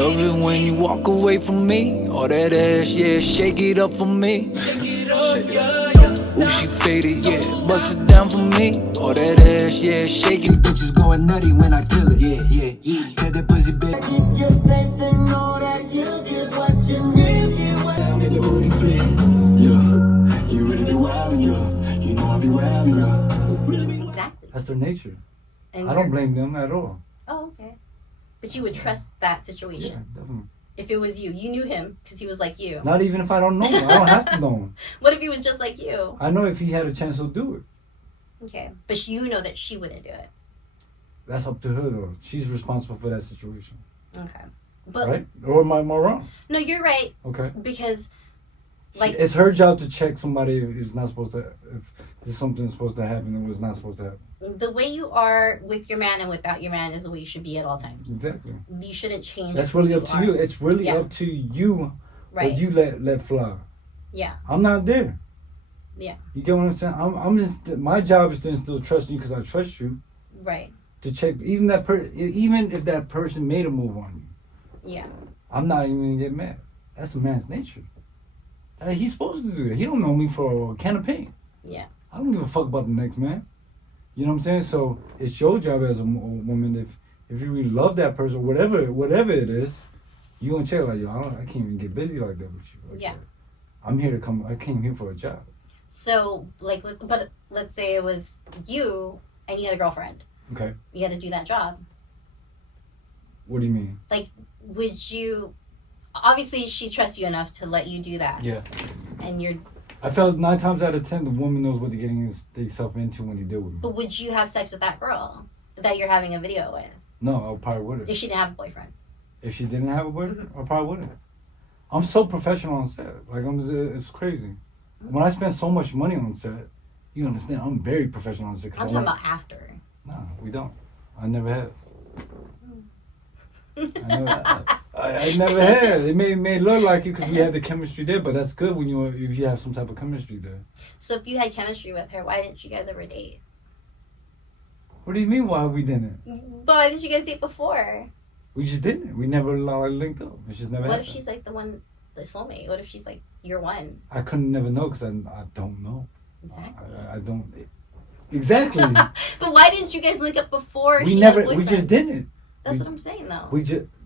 love it when you walk away from me. All that ass, yeah, shake it up for me. Shake it up. Ooh, she faded, yeah, bust it down for me. All that ass, yeah, shake it. Bitches going nutty when I kill it. Yeah, yeah, yeah. Had that pussy back. Keep your face and know that you get what you need. Down in the booty flip. Yeah, you ready to wild, yeah. You know I'll be wildin', yeah. Exactly. That's their nature. And I don't blame them at all. Oh, okay. But you would trust that Yeah, situation. definitely. If it was you knew him because he was like you. Not even if I don't know him. I don't have to know him. What if he was just like you? I know if he had a chance, he'll do it. Okay. But you know that she wouldn't do it. That's up to her, though. She's responsible for that situation. Okay. But Right? Or am I wrong? no, you're right. Okay. Because like It's her job to check somebody if it's not supposed to, if there's something that's supposed to happen and was not supposed to happen. the way you are with your man and without your man is the way you should be at all times. Exactly. You shouldn't change. That's who really up to are. you. It's really Yeah. up to you Right. what you let fly. Yeah. I'm not there. Yeah. You get what I'm saying? I'm just, my job is to instill trust in you because I trust you Right. to check, even if that person made a move on you. Yeah. I'm not even gonna get mad. That's a man's nature. He's supposed to do that. He don't know me for a can of paint. Yeah. I don't give a fuck about the next man. You know what I'm saying? So it's your job as a woman, if you really love that person, whatever it is, you gonna check like, yo, I can't even get busy like that with you. Like Yeah. that. I came here for a job. So like, but let's say it was you and you had a girlfriend. Okay. You had to do that job. What do you mean? Like, would you? Obviously, she trusts you enough to let you do that. Yeah. And you're. I felt 9 times out of 10 the woman knows what they're getting themselves into when they deal with me. But would you have sex with that girl that you're having a video with No, I probably wouldn't. if she didn't have a boyfriend? If she didn't have a boyfriend, I probably wouldn't. I'm so professional on set. Like it's crazy. When I spend so much money on set, you understand, I'm very professional on set. I'm talking about after. No, we don't. I never had. I never had. It may look like it because we had the chemistry there, but that's good if you have some type of chemistry there. So if you had chemistry with her, why didn't you guys ever date? What do you mean? Why we didn't? But why didn't you guys date before? We just didn't. We never linked up. It just never What happened. if she's like the soulmate? What if she's like your one? I couldn't never know because I don't know. Exactly. I don't. Exactly. But why didn't you guys link up before? we she had a never. We boyfriend? just didn't. That's what I'm saying, though.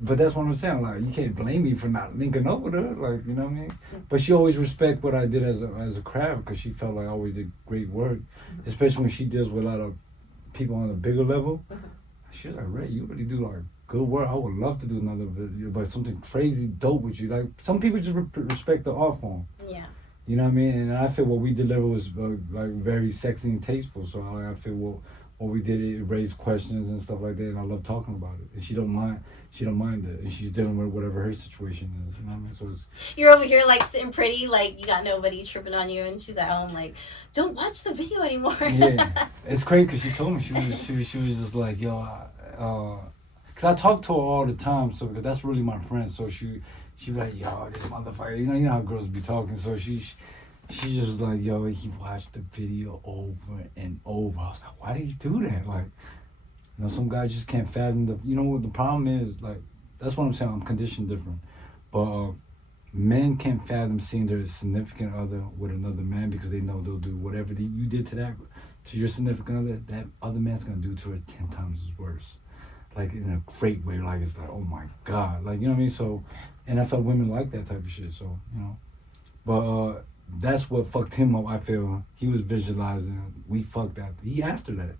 But that's what I'm saying. Like, you can't blame me for not linking up with her. Like, you know what I mean? But she always respect what I did as a craft because she felt like I always did great work, especially when she deals with a lot of people on a bigger level. She was like, Ray, you really do like good work. I would love to do another video, but something crazy dope with you. Like, some people just respect the art form. Yeah. You know what I mean? And I feel what we delivered was like very sexy and tasteful. So I feel what we did, it raised questions and stuff like that, and I love talking about it. And she don't mind it, and she's dealing with whatever her situation is. You know what I mean? So it's, You're over here like sitting pretty, like you got nobody tripping on you, and she's at home like, don't watch the video anymore. yeah, it's crazy because she told me she was just like, yo, because I talk to her all the time, so because that's really my friend. So she be like, yo, this motherfucker, you know how girls be talking. So she's just like, yo, he watched the video over and over. I was like, why did he do that? Like, you know, some guys just can't fathom you know what the problem is? Like, that's what I'm saying. I'm conditioned different. But men can't fathom seeing their significant other with another man because they know they'll do whatever you did to your significant other, that other man's going to do to her 10 times worse. Like, in a great way. Like, it's like, oh my God. Like, you know what I mean? So, and I felt women like that type of shit. So, you know. But, that's what fucked him up, I feel. He was visualizing. We fucked after. He asked her that.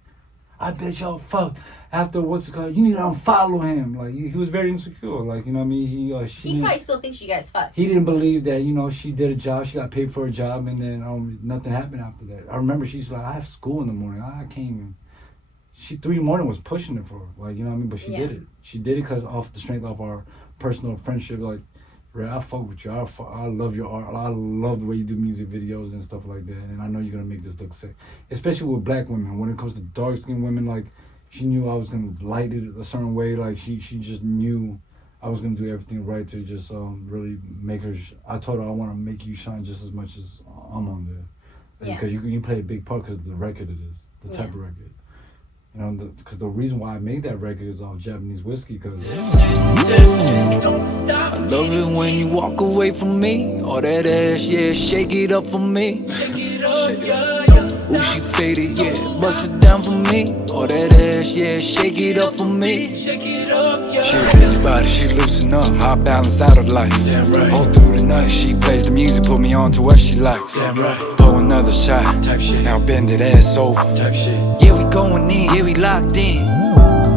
I bet y'all fucked after what's it called? You need to unfollow him. Like, he was very insecure. Like, you know what I mean? He probably still thinks you guys fucked. He didn't believe that, you know, she did a job. She got paid for a job, and then nothing happened after that. I remember she's like, I have school in the morning. I can't even. 3 in the morning was pushing it for her. Like, you know what I mean? But she did it. She did it because off the strength of our personal friendship. Like, Ray, I fuck with you. I love your art. I love the way you do music videos and stuff like that. And I know you're going to make this look sick. Especially with black women. When it comes to dark-skinned women, like, she knew I was going to light it a certain way. Like, she just knew I was going to do everything right to just really make her... I told her I want to make you shine just as much as I'm on there. Because you play a big part because of the record it is. The type of record. You know, because the reason why I made that record is off Japanese whiskey, because I love it when you walk away from me. All that ass, yeah, shake it up for me. Shake it up. Ooh, she faded, yeah, bust it down for me. All that ass, yeah, shake it up for me. She a busybody, she loosen up, high balance out of life. Damn right. All through the night, she plays the music, put me on to what she likes. Damn right. Pour another shot, type shit. Now bend that ass over, type shit. Yeah, we going in, yeah, we locked in.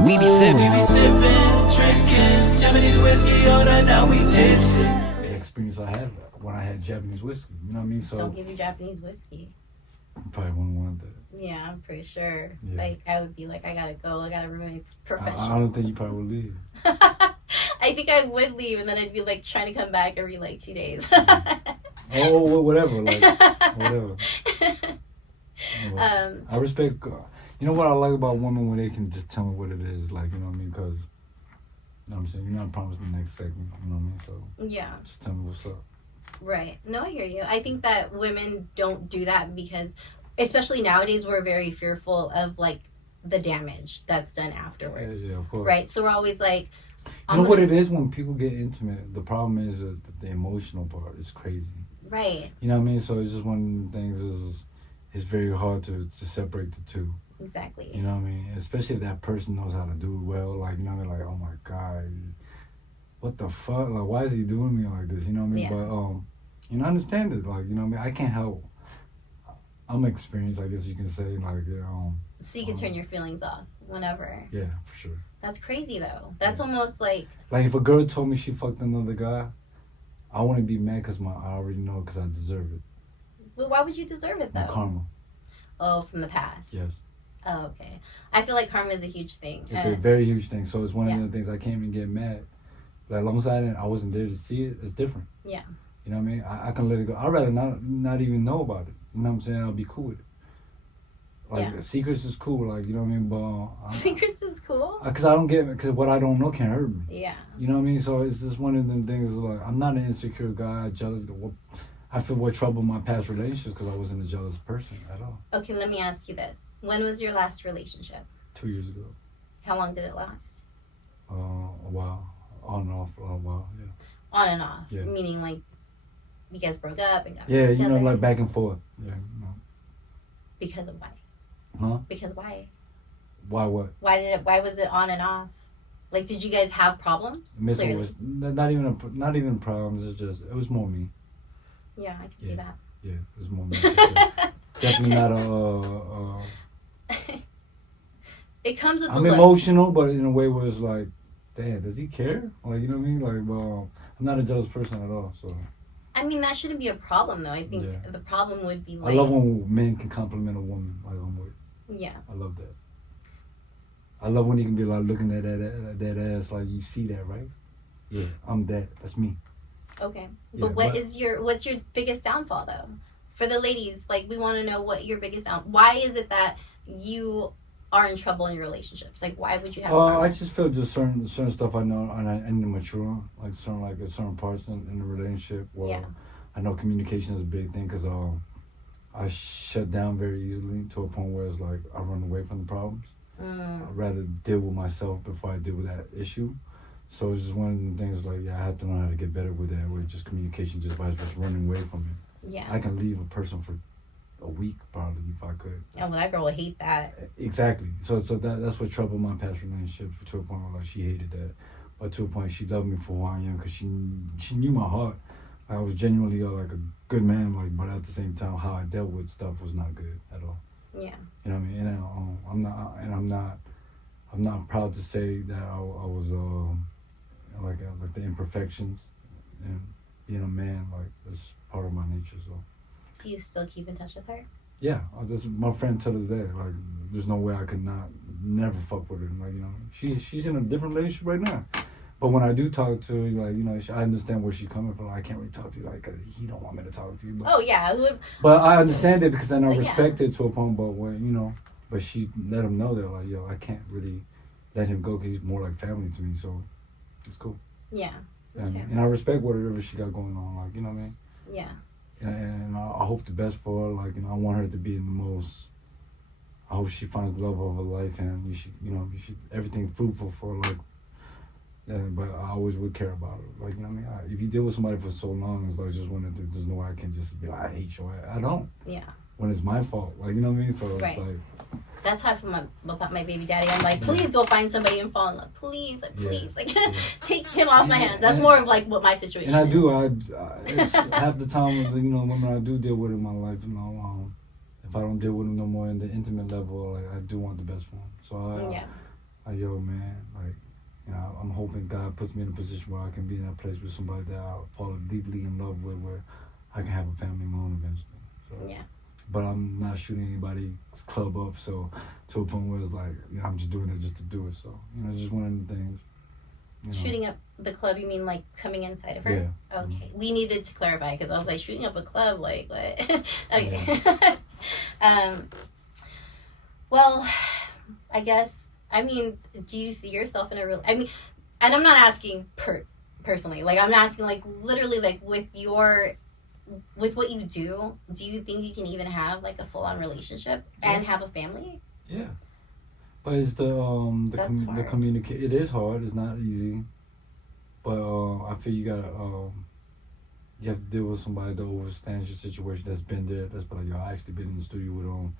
We be sippin', drinking Japanese whiskey all night, now we tipsy. the experience I had when I had Japanese whiskey. You know what I mean? So Don't give you Japanese whiskey. I probably wouldn't want that. Yeah, I'm pretty sure. Yeah. Like, I would be like, I gotta go. I gotta remain professional. I don't think you probably would leave. I think I would leave, and then I'd be like trying to come back every like 2 days. Oh, whatever, like whatever. I respect. You know what I like about women when they can just tell me what it is, like, you know what I mean? Because, you know what I'm saying, you're not promised the next segment, you know what I mean? So Yeah. just tell me what's up. Right. No, I hear you. I think that women don't do that because, especially nowadays, we're very fearful of like the damage that's done afterwards. Yeah, of course. Right. So we're always like, You know what it is when people get intimate? The problem is the emotional part is crazy. Right. You know what I mean? So it's just one of the things is it's very hard to separate the two. Exactly. You know what I mean? Especially if that person knows how to do it well. Like, you know what I mean? Like, oh my God, what the fuck? Like, why is he doing me like this? You know what I mean? Yeah. But, you know, I understand it. Like, you know what I mean? I can't help. I'm experienced, I guess you can say. Like, So you can turn your feelings off whenever. yeah, for sure. That's crazy though. That's Yeah. almost like, Like, if a girl told me she fucked another guy, I wouldn't be mad because I already know because I deserve it. well, why would you deserve it My though? karma. Oh, from the past. Yes. Oh, okay. I feel like karma is a huge thing. It's a very huge thing. So it's one Yeah. of the things I can't even get mad. Like, as long as I wasn't there to see it, it's different. Yeah. You know what I mean? I can let it go. I'd rather not even know about it. You know what I'm saying? I'll be cool with it. Like, Yeah. secrets is cool. Like, you know what I mean? But Secrets is cool. because I don't get, because what I don't know can hurt me. Yeah. You know what I mean? So it's just one of them things. Like, I'm not an insecure guy, jealous. I feel what troubled my past relationships because I wasn't a jealous person at all. Okay, let me ask you this. When was your last relationship? 2 years ago. How long did it last? A while. On and off for a while, yeah. On and off. Yeah. Meaning like you guys broke up and got Yeah, back you know, together? like back and forth. Yeah, you know. Because of why? Huh? Because why? Why what? Why was it on and off? Like, did you guys have problems? Clearly. Was not even problems. It's just it was more me. Yeah, I can see that. Yeah, it was more me. For sure. Definitely not It comes with the I'm look. emotional, but in a way where it's like, damn, does he care? Like, you know what I mean? Like, I'm not a jealous person at all. So I mean, that shouldn't be a problem, though. I think Yeah. the problem would be like. I love when men can compliment a woman like I'm with. Yeah. I love that. I love when you can be like looking at that ass like you see that, right? Yeah, I'm that. That's me. Okay. Yeah, But what's your biggest downfall though? For the ladies, like we want to know what your biggest why is it that you are in trouble in your relationships? Like why would you have I just feel just certain stuff I know and I need to mature, like certain parts in the relationship where Yeah. I know communication is a big thing because I shut down very easily to a point where it's like I run away from the problems. I'd rather deal with myself before I deal with that issue. So it's just one of the things like, yeah, I have to learn how to get better with that, with just communication, just by just running away from it. Yeah. I can leave a person for a week probably if I could. Oh, well, that girl would hate that. Exactly. So that's what troubled my past relationships to a point where like she hated that, but to a point she loved me for who I am because she knew my heart. I was genuinely like a good man, like, but at the same time how I dealt with stuff was not good at all. Yeah. You know what I mean? And I'm not proud to say that I was like the imperfections and being a man, like that's part of my nature. So Do you still keep in touch with her? yeah, my friend to this day, like there's no way I could never fuck with her. Like, you know, she's in a different relationship right now. But when I do talk to her, like, you know, I understand where she's coming from. I can't really talk to you, like, 'cause he don't want me to talk to you. But, Oh yeah, who would, but I understand it because then I Yeah. respect it to a point. But when, you know, but she let him know that, like, yo, I can't really let him go because he's more like family to me. So it's cool. yeah. And, Okay. and I respect whatever she got going on. Like, you know what I mean? Yeah. And I hope the best for her. Like, you know, I want her to be in the most I hope she finds the love of her life, and you should everything fruitful for her, like. But I always would care about her. Like, you know what I mean? If you deal with somebody for so long, it's like just when there's no way I can just be like, I hate you. I don't. Yeah. When it's my fault. Like, you know what I mean? So it's right. like. That's how I feel about my baby daddy. I'm like, please go find somebody and fall in love. Please, please. Like, take him off my hands. That's more of like what my situation is. And I do. It's half the time, women I do deal with in my life, if I don't deal with them no more in the intimate level, like, I do want the best for them. So, yo, man, like, I'm hoping God puts me in a position where I can be in that place with somebody that I'll fall deeply in love with, where I can have a family of my own eventually. So, but I'm not shooting anybody's club up, so to a point where it's like, I'm just doing it just to do it. So, just one of the things. Shooting up the club, you mean like coming inside of her? Yeah. Okay. Mm-hmm. We needed to clarify because I was like, shooting up a club, like what? Okay. Well, I guess. I mean, do you see yourself in a real... I mean, and I'm not asking personally. Like, I'm asking, like, literally, like, with what you do you think you can even have, like, a full-on relationship and have a family? Yeah. But it's the communicate. It is hard. It's not easy. But I feel you have to deal with somebody that understands your situation, that's been there. That's like, I actually been in the studio with them.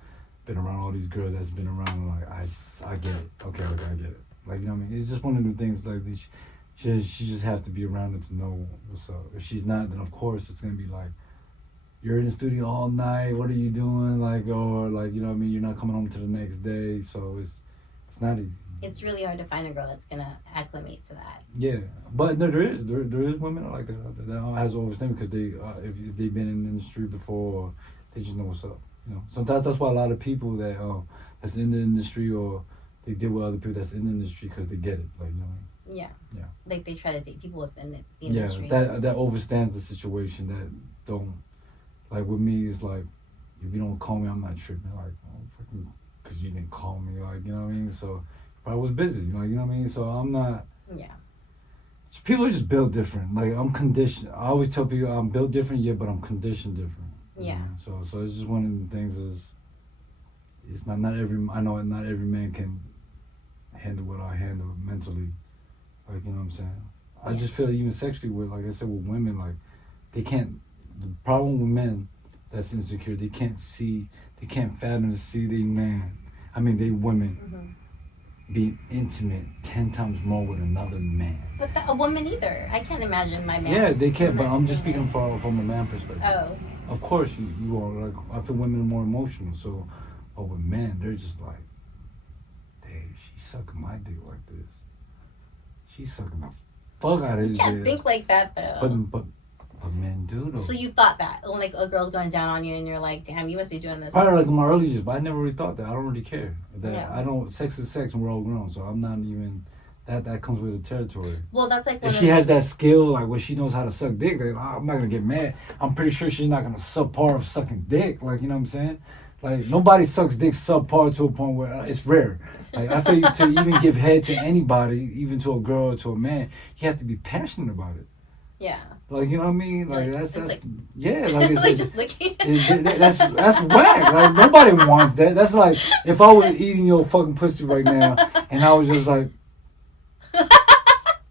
Been around all these girls that's been around, like, I get it. Okay, I get it. Like, you know what I mean? It's just one of the things, like, she just has to be around it to know what's up. If she's not, then of course it's gonna be like, you're in the studio all night, what are you doing? Like, or like, you know what I mean? You're not coming home to the next day, so it's not easy. It's really hard to find a girl that's gonna acclimate to that. Yeah, but there is women like that has overstaying because they if they've been in the industry before, they just know what's up. Sometimes that's why a lot of people that that's in the industry, or they deal with other people that's in the industry because they get it, like, you know what I mean? Yeah. Like they try to date people within the industry. Yeah, that overstands the situation. That don't, like, with me, it's like, if you don't call me, I'm not tripping. Like, fucking, because you didn't call me, like, you know what I mean? So I was busy, you know what I mean? So I'm not. Yeah. People are just built different. Like, I'm conditioned. I always tell people I'm built different, but I'm conditioned different. Yeah. So it's just one of the things is, it's not every, I know not every man can handle what I handle mentally. Like, you know what I'm saying? I just feel even sexually with, like I said, with women, like, they can't, the problem with men that's insecure, they can't fathom to see they women being intimate 10 times more with another man. But a woman either. I can't imagine my man. Yeah, they can't, but I'm just speaking from a man perspective. Oh. Of course, you are, like, I feel women are more emotional, so, but with men, they're just like, dang, she's sucking my dick like this. She's sucking the fuck out of his dick. You can't think like that, though. But men do, though. So you thought that, when, like, a girl's going down on you and you're like, damn, you must be doing this. Probably like in my early years, but I never really thought that. I don't really care. Yeah. Sex is sex and we're all grown, so I'm not even... That comes with the territory. Well, that's like... If she has that skill, like, where she knows how to suck dick, then I'm not going to get mad. I'm pretty sure she's not going to subpar of sucking dick. Like, you know what I'm saying? Like, nobody sucks dick subpar to a point where it's rare. Like, I feel to even give head to anybody, even to a girl or to a man, you have to be passionate about it. Yeah. Like, you know what I mean? Like, that's like, yeah. Like, it's, like just licking. That's whack. Like, nobody wants that. That's like, if I was eating your fucking pussy right now, and I was just like,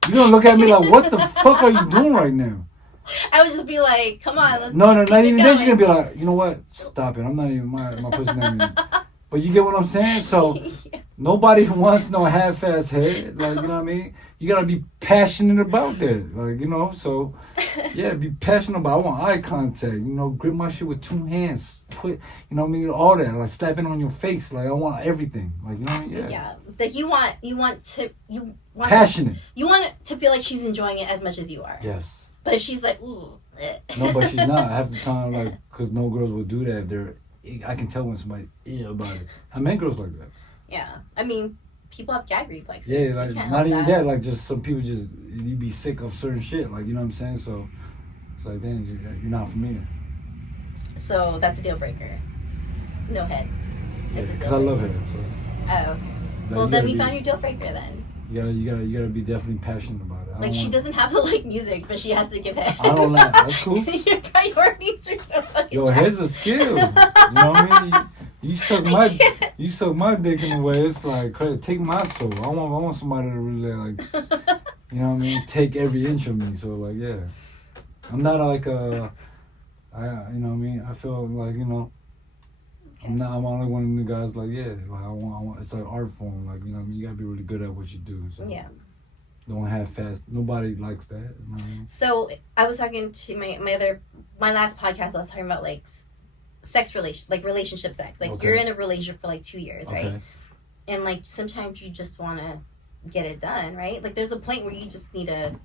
you're gonna look at me like, what the fuck are you doing right now? I would just be like, come on, let's No, not even then. You're gonna going. be like, you know what? Stop it. I'm not even, my pussy not even. But you get what I'm saying? So, nobody wants no half-ass head. Like, you know what I mean? You gotta be passionate about that. Like, you know, so, yeah, be passionate about it. I want eye contact. Grip my shit with 2 hands. You know what I mean? All that. Like, slapping on your face. Like, I want everything. Like, you know what I mean? Yeah. Yeah. Like, you want passionate. You want it to feel like she's enjoying it as much as you are. Yes. But if she's like, ooh. No, but she's not. Half the time, like, because no girls will do that if I can tell when somebody about it. I met girls like that. Yeah. I mean, people have gag reflexes. Yeah, like, not even that. Like, just some people you be sick of certain shit. Like, you know what I'm saying? So, it's like, damn, you're not for me then. So, that's a deal breaker. No head. Yeah, because I love head. So. Oh, okay. Well, then we found your deal breaker then. You gotta be definitely passionate about it. Like, she doesn't have to like music, but she has to give head. I don't know. That's cool. Your priorities are so fucking Your head's a skill. You know what I mean? You suck my dick in a way. It's like, crazy. Take my soul. I want somebody to really like, you know what I mean? Take every inch of me. So like, yeah, I'm not like you know what I mean? I feel like, you know, I'm only one of the guys like, yeah, like I want. It's like art form. Like, you know what I mean? You gotta be really good at what you do. So. Yeah. Don't have fast. Nobody likes that. You know what I mean? So I was talking to my last podcast. I was talking about like relationship sex. Like you're in a relationship for like 2 years, right? Okay. And like sometimes you just want to get it done, right? Like there's a point where you just need to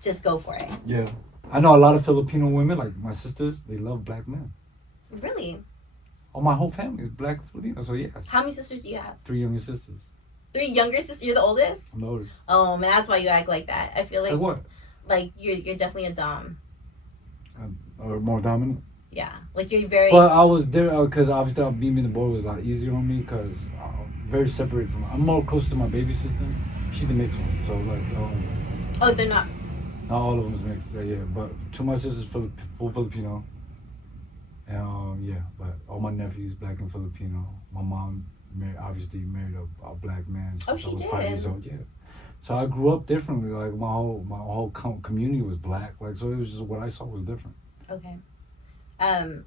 just go for it. Yeah, I know a lot of Filipino women, like my sisters. They love black men. Really? Oh, my whole family is black Filipino. So yeah. How many sisters do you have? 3 younger sisters. 3 younger sisters. You're the oldest. I'm the oldest. Oh man, that's why you act like that. I feel like what? Like you're definitely a dom. Or more dominant. Yeah, like you're very. But I was there because obviously being the boy was a lot easier on me because I'm very separated from. I'm more close to my baby sister. She's the mixed one, so like. Oh, they're not. Not all of them is mixed. Yeah, but 2 of my sisters full Filipino. And yeah, but all my nephews black and Filipino. My mom obviously married a black man since she I was did. 5 years old. Yeah. So I grew up differently. Like my whole community was black. Like so, it was just what I saw was different. Okay. I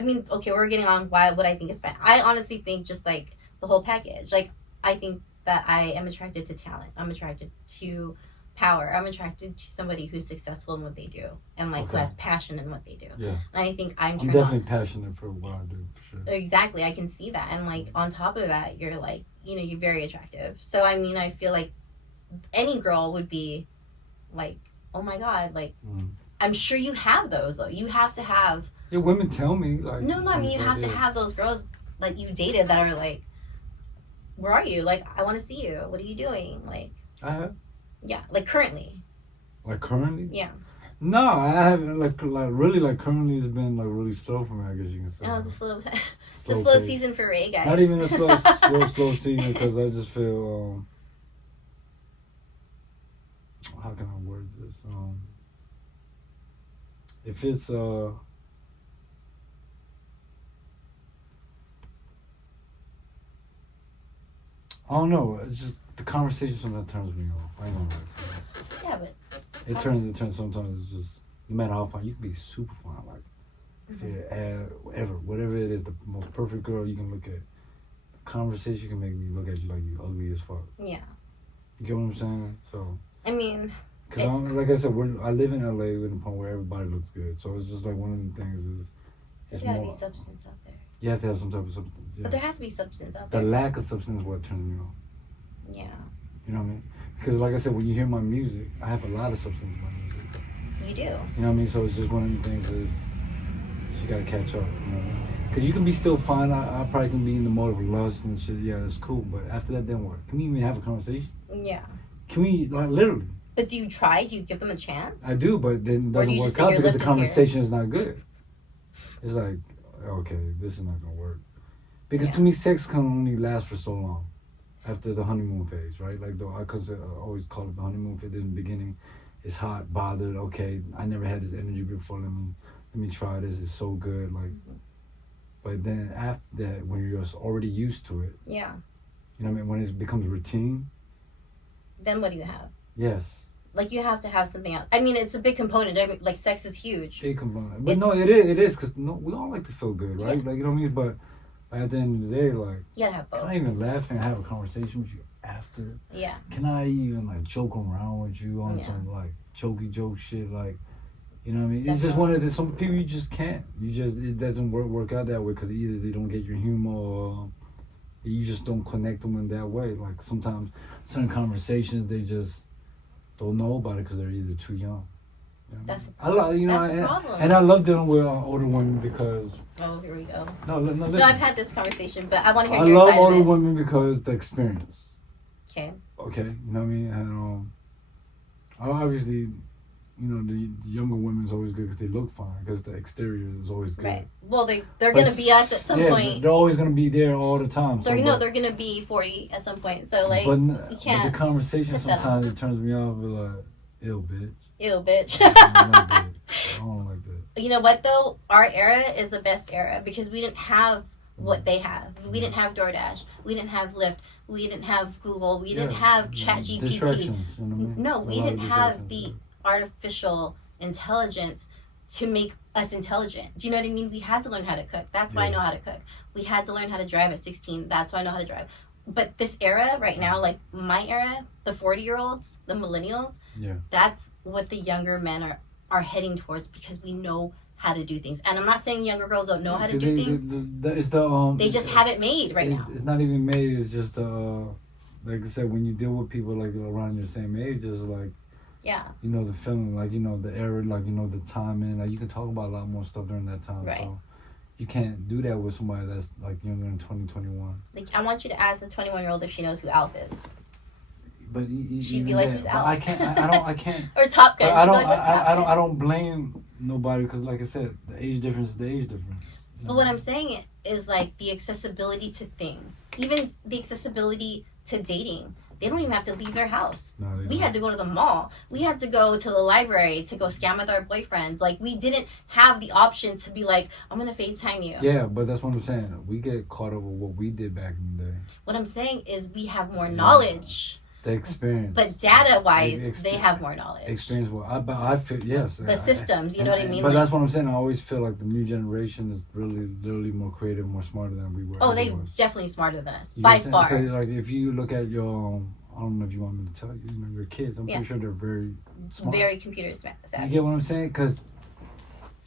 mean, okay, we're getting on what I think is fine. I honestly think just like the whole package. Like I think that I am attracted to talent. I'm attracted to power. I'm attracted to somebody who's successful in what they do and like who has passion in what they do. Yeah. And I think I'm definitely passionate for what I do, for sure. Exactly. I can see that. And like on top of that, you're like, you know, you're very attractive. So I mean, I feel like any girl would be like, oh my God, like I'm sure you have those though. You have to have. Yeah, women tell me like. No, I mean you have to have those girls like you dated that are like, where are you? Like I want to see you. What are you doing? Like. I have. Yeah, like currently. Like currently? Yeah. No, I haven't like really like currently it's been like really slow for me. I guess you can say. Oh, it's a slow time. It's a slow season for Ray, guys. Not even a slow season because I just feel. How can I word this? If it's I don't know. It's just the conversation sometimes turns me off. I know. Yeah, but it turns. Sometimes it's just no matter how fine you can be super fine, like whatever it is, the most perfect girl you can look at. The conversation can make me look at you like you ugly as fuck. Yeah. You get what I'm saying? So. I mean. Because like I said, I live in LA with a point where everybody looks good, so it's just like one of the things is. There's gotta be substance out there. You have to have some type of substance. Yeah. But there has to be substance out there. there. The lack of substance is what turns me on. Yeah. You know what I mean? Because like I said, when you hear my music, I have a lot of substance in my music. You do. You know what I mean? So it's just one of the things is you gotta catch up. You know what I mean? Because you can be still fine. I probably can be in the mode of lust and shit. Yeah, that's cool. But after that, then what? Can we even have a conversation? Yeah. Can we, like, literally? But do you try? Do you give them a chance? I do, but then it doesn't work out because the conversation is not good. It's like, okay, this is not gonna work. Because to me, sex can only last for so long. After the honeymoon phase, right? Like, because I always call it the honeymoon phase in the beginning. It's hot, bothered. Okay, I never had this energy before. Let me try this. It's so good. Like, but then after that, when you're already used to it, yeah, you know what I mean. When it becomes routine, then what do you have? Yes. Like you have to have something else. I mean, it's a big component. I mean, like sex is huge. Big component, but no, it is because we all like to feel good, right? Yeah. Like you know what I mean, but. At the end of the day, like, have both. Can I even laugh and have a conversation with you after? Yeah. Can I even like joke around with you on some like jokey joke shit? Like, you know what I mean? It's just one of the some people you just can't. It doesn't work out that way because either they don't get your humor or you just don't connect them in that way. Like sometimes certain conversations they just don't know about it because they're either too young. You know? That's the problem. And I love dealing with older women because. Oh, here we go. No, listen. No, I've had this conversation, but I want to hear your side of it. I love older women because the experience. Okay. Okay, you know what I mean? And obviously, you know, the younger women's always good because they look fine because the exterior is always good. Right. Well, they're going to be us at some point. They're always going to be there all the time. So, they're going to be 40 at some point. So, like, you can't. But the conversation sometimes it turns me off. But like, Ill, bitch. Ew, bitch. I don't like that. I don't like that. You know what though? Our era is the best era because we didn't have what they have. We didn't have DoorDash. We didn't have Lyft. We didn't have Google. We didn't have ChatGPT. Distractions, you know what I mean? No, A we lot of didn't have distractions, the artificial intelligence to make us intelligent. Do you know what I mean? We had to learn how to cook. That's why I know how to cook. We had to learn how to drive at 16. That's why I know how to drive. But this era right now, like my era, the 40-year-olds, the millennials, that's what the younger men are heading towards because we know how to do things. And I'm not saying younger girls don't know how to do things. They just have it made right now. It's not even made. It's just like I said, when you deal with people like around your same age, it's like you know the feeling, like you know the era, like you know the timing. Like you can talk about a lot more stuff during that time. Right. So you can't do that with somebody that's like younger than 2021. Like I want you to ask the 21-year-old if she knows who Alf is. But she'd be like, "Who's Alf?" I can't. Or Top Gun. I don't blame nobody because, like I said, the age difference is the age difference. You know? But what I'm saying is like the accessibility to things, even the accessibility to dating. They don't even have to leave their house. No, we had to go to the mall. We had to go to the library to go scam with our boyfriends. Like we didn't have the option to be like, I'm gonna FaceTime you. Yeah, but that's what I'm saying. We get caught up with what we did back in the day. What I'm saying is we have more knowledge. The experience. But data-wise, they have more knowledge. Experience, I feel, yes. The systems, you know what I mean? But that's what I'm saying. I always feel like the new generation is literally more creative, more smarter than we were. Oh, they're definitely smarter than us, by far. Because, like, if you look at your, I don't know if you want me to tell you, you know, your kids, I'm pretty sure they're very smart. Very computer savvy. You get what I'm saying? Because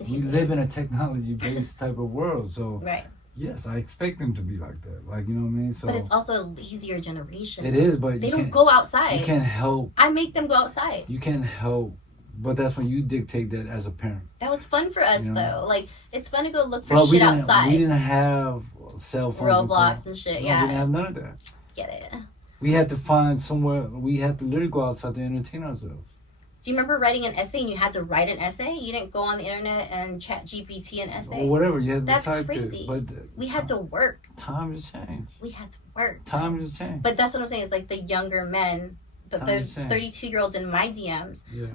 we live in a technology-based type of world, so... Right. Yes, I expect them to be like that. Like, you know what I mean? So, but it's also a lazier generation. It is, but they don't go outside. You can't help. I make them go outside. You can't help. But that's when you dictate that as a parent. That was fun for us, though. Like, it's fun to go look for shit outside. We didn't have cell phones. Roblox and shit, We didn't have none of that. Get it. We had to find somewhere. We had to literally go outside to entertain ourselves. Do you remember writing an essay and you had to write an essay? You didn't go on the internet and chat GPT an essay? Or whatever. You had to That's type crazy. it. But we had to work. Time has changed. We had to work. Time has changed. But that's what I'm saying. It's like the younger men, the 32-year-olds in my DMs. Yeah.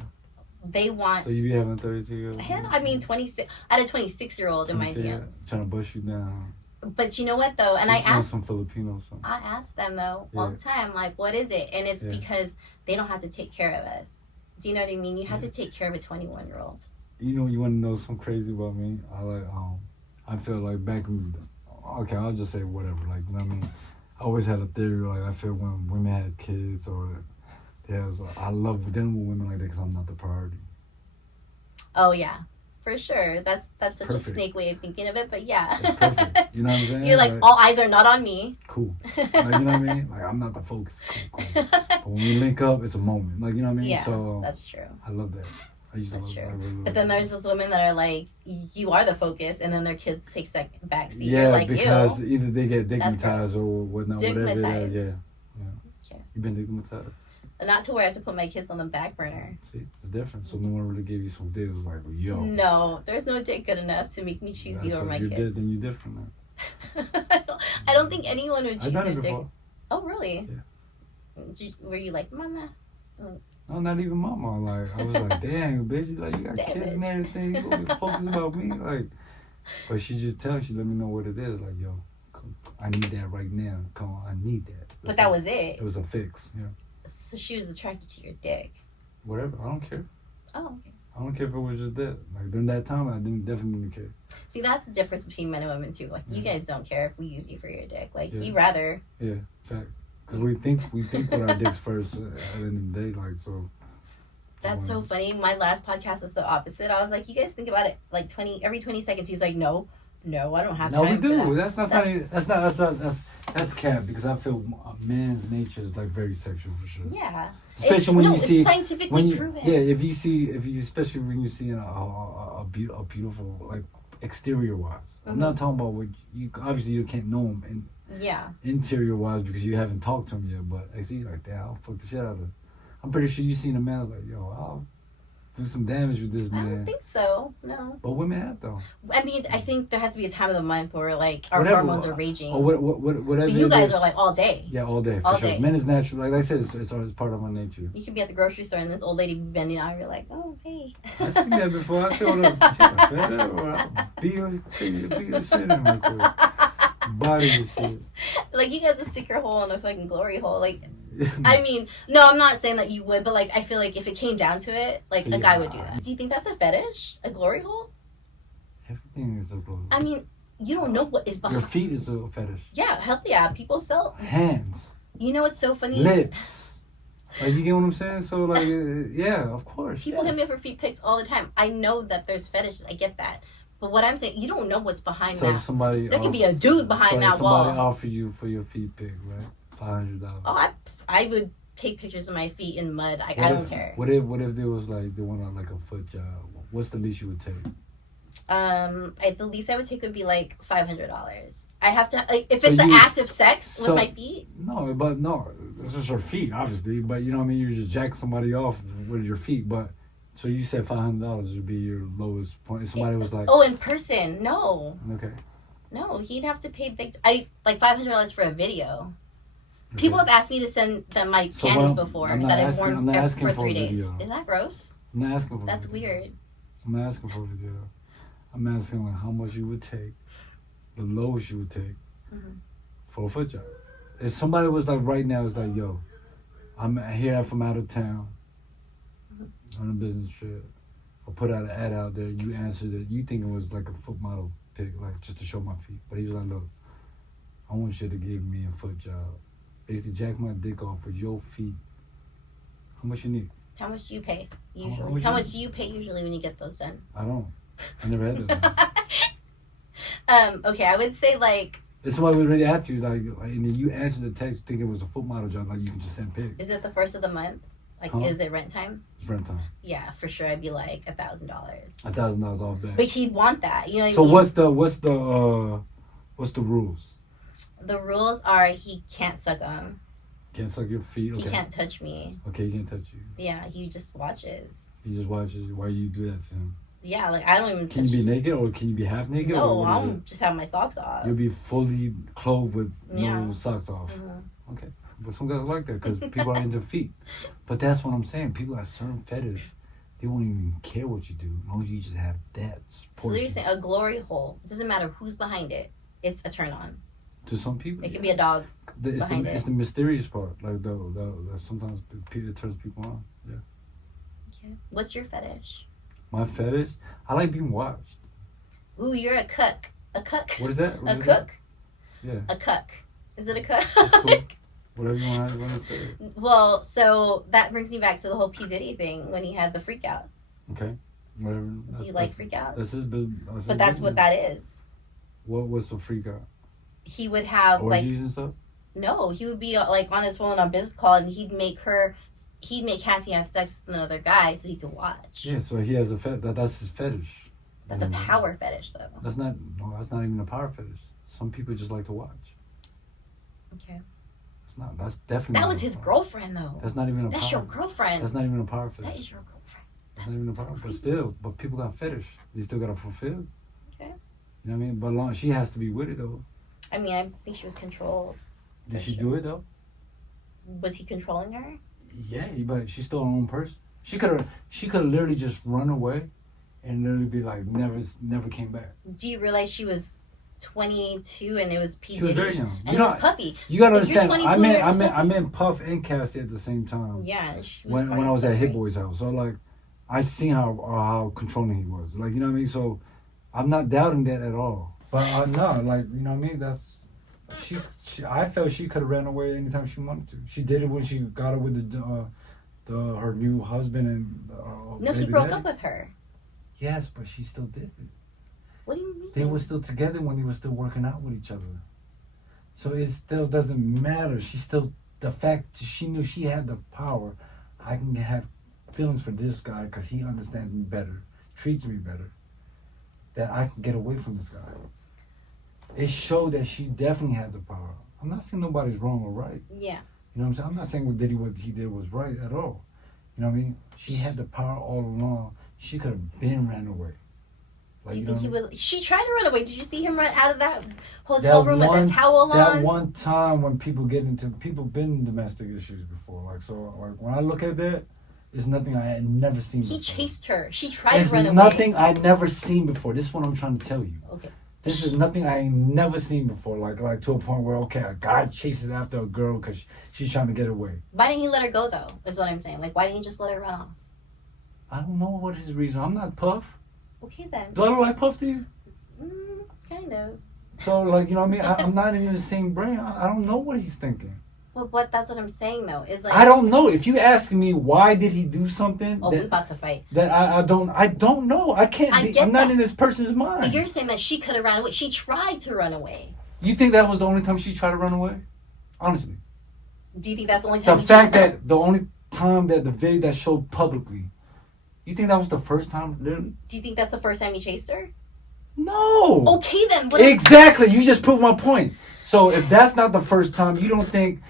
They want. So you be having 32-year-olds? I mean, 26. I had a 26-year-old in my DMs. Trying to bust you down. But you know what though, and I asked some Filipinos. I ask them though all the time, like, what is it? And it's because they don't have to take care of us. Do you know what I mean? You have to take care of a 21-year-old. You know, you want to know something crazy about me? I feel like back in, okay, I'll just say whatever. Like, you know what I mean? I always had a theory. Like, I feel when women had kids or I love dealing with women like that because I'm not the priority. Oh yeah. For sure. That's such a snake way of thinking of it, but yeah. That's perfect. You know what I'm saying? You're like, all eyes are not on me. Cool. Like, you know what I mean? Like, I'm not the focus. Cool. But when we link up, it's a moment. Like, you know what I mean? Yeah, so that's true. I love that. That's true. But then there's those women that are like, you are the focus, and then their kids take back seat. Yeah, like, because ew. Either they get digmatized or whatnot, whatever it is. Yeah. Okay. You've been digmatized? Not to where I have to put my kids on the back burner. See, it's different. So no one really gave you some dick. It was like, well, yo. No, there's no dick good enough to make me choose you over my kids. Then you're different now. I don't think anyone would choose their dick. Oh, really? Yeah. Were you like, mama? No, not even mama. Like, I was like, damn, bitch, like, you got kids and everything. You gonna be focused about me? Like, but she just let me know what it is. Like, yo, I need that right now. Come on, I need that. But that was it. It was a fix, yeah. So she was attracted to your dick. Whatever, I don't care. Oh, okay. I don't care if it was just that. Like, during that time, I definitely didn't care. See, that's the difference between men and women, too. Like, you guys don't care if we use you for your dick. Like, you rather. Yeah, fact. Because we think with our dicks first at the end of the day, like, so. That's so funny. My last podcast was so opposite. I was like, you guys think about it like every 20 seconds. He's like, no, I don't have time. No, we do. For that. That's cap because I feel man's nature is like very sexual for sure. Yeah. Especially when you see it's scientifically proven. Yeah, especially when you see a beautiful like exterior wise. Mm-hmm. I'm not talking about what you obviously you can't know him interior wise because you haven't talked to him yet. But I see like that, I'll fuck the shit out of it. I'm pretty sure you seen a man like, yo, I'll do some damage with this I man. don't think so. No. But women have though. I mean, I think there has to be a time of the month where like our Whatever. hormones are raging. Or whatever. But you guys it is. are like all day. Yeah, all day for All sure. day. Men is natural. Like I said, it's part of my nature. You could be at the grocery store and this old lady be bending out. You're like, oh, hey. I seen that before. I saw that. She fed up, or I'll beat the shit in her quick. Body and shit. Like you guys would stick your hole in a fucking glory hole. Like, I mean, no, I'm not saying that you would, but like I feel like if it came down to it, like So a guy would do that. Do you think that's a fetish? A glory hole? Everything is a glory. I mean, you don't know what is behind. Your feet is a fetish. Yeah, hell yeah. People sell. Hands, You know what's so funny? lips. Like you get what I'm saying? So like, yeah, of course. People yes. hit me up for feet pics all the time. I know that there's fetishes. I get that. But what I'm saying, you don't know what's behind So that. somebody. There could be a dude behind that somebody wall. offer you for your feet pic, right? $500. Oh, I would take pictures of my feet in mud. I don't care. What if there was like they want like a foot job? What's the least you would take? The least I would take would be like $500. I have to like if So it's an you- act of sex so- with my feet. No, it's just your feet, obviously. But you know what I mean. You just jack somebody off with your feet. But so you said $500 would be your lowest point. If somebody was like, Oh, in person? No, okay, no. He'd have to pay big. I like $500 for a video. okay. People have asked me to send them my So panties what- before I'm not that I've asking- worn I'm not asking for for a 3 days. video. Isn't that gross? I'm not asking for. a That's video. weird. I'm not asking for a video. I'm asking like how much you would take, the lowest you would take, Mhm. for a foot job. If somebody was like right now, it's like, yo, I'm here from out of town on a business trip. Or put out an ad out there. You answered it. You think it was like a foot model pic, like just to show my feet. But he was like, look, I want you to give me a foot job. Basically, jack my dick off for your feet. How much you need? How much do you pay How usually? much How you- much do you pay usually when you get those done? I don't. I never had that. Okay, I would say like, If somebody would really ask you, like, and then you answer the text thinking it was a foot model job, like you can just send pics. is it the first of the month? Like, Huh? is it rent time? It's rent time. Yeah, for sure. I'd be like $1,000. $1,000 off that. But he'd want that. You know what So I mean? what's the rules? The rules are he can't suck on. Can't suck your feet. Okay. He can't touch me. Okay, he can't touch you. Yeah, he just watches. He just watches. Why you do that to him? Yeah, like I don't even. Can you be naked or can you be half naked? or No, what is I'll it? just have my socks off. You'll be fully clothed with Yeah. no socks off. Mhm. Okay, but some guys like that because people are into feet. But that's what I'm saying. People have certain fetish. They won't even care what you do as long as you just have that So portion. you're saying a glory hole? It doesn't matter who's behind it. It's a turn on. To some people, It could be a dog. behind it's it. the mysterious part. Like the sometimes it turns people on. Yeah. Okay. What's your fetish? My fetish, I like being watched. Ooh, you're a cook. A cook. What is that? What A is cook. that? Yeah, A cook. Is it a cook? that's cool. Whatever you want to say. Well, so that brings me back to the whole P Diddy thing when he had the freakouts. Okay. Whatever. Do you like freakouts? That's his business. But that's what that is. What's a freak out? He would have Orgies and stuff? no, he would be like on his phone on business call, and he'd make Cassie have sex with another guy so he could watch. Yeah, so he has a that's his fetish. That's a power fetish, though. That's not even a power fetish. Some people just like to watch. Okay. That's definitely That not was a his power- girlfriend, though. That's not even a That's power. your girlfriend. That's not even a power fetish. That is your girlfriend. That's not even a power, but crazy. still, but people got fetish. They still gotta fulfill. Okay. You know what I mean? But long she has to be with it though. I mean, I think she was controlled. Did For she sure. do it though? Was he controlling her? Yeah, but she's still her own person. She could literally just run away, and literally be like never came back. Do you realize she was 22 and it was P She was Diddy very young. and You it know, was Puffy? you gotta If you're understand. 22 and I you're meant Puff and Cassie at the same time. Yeah, and she was When probably I was at so Hit great. Boy's house, so like I seen how controlling he was. Like you know what I mean. So I'm not doubting that at all. But no, like you know what I mean. That's she I felt she could have ran away anytime she wanted to. She did it when she got it with her new husband and No, he baby broke daddy. up with her. Yes, but she still did it. What do you mean? They were still together when they were still working out with each other. So it still doesn't matter. She still, the fact she knew she had the power. I can have feelings for this guy because he understands me better, treats me better. That I can get away from this guy. It showed that she definitely had the power. I'm not saying nobody's wrong or right. Yeah. You know what I'm saying? I'm not saying what he did was right at all. You know what I mean? She had the power all along. She could have been ran away. Like, Do you know think he what I mean? would? She tried to run away. Did you see him run out of that hotel room with a towel on? That one time when people been in domestic issues before. Like, so, like, when I look at that, it's nothing I had never seen before. He chased her. She tried to run away. It's nothing I'd never seen before. This is what I'm trying to tell you. Okay. This is nothing I ain't never seen before. Like to a point where, okay, a guy chases after a girl because she's trying to get away. Why didn't he let her go, though, is what I'm saying. Like, why didn't he just let her run off? I don't know what his reason. I'm not Puff. Okay, then. Do I look like Puff to you? Kind of. So, like, you know what I mean? I'm not in the same brain. I don't know what he's thinking. Well, that's what I'm saying, though. Is like, I don't know. If you ask me why did he do something, we about to fight. That I don't know. I can't. I'm not in this person's mind. But you're saying that she could have run away. She tried to run away. You think that was the only time she tried to run away? Honestly. Do you think that's the only time? The fact that the only time that the video that showed publicly, you think that was the first time? Do you think that's the first time he chased her? No. Okay, then. Exactly. You just proved my point. So if that's not the first time, you don't think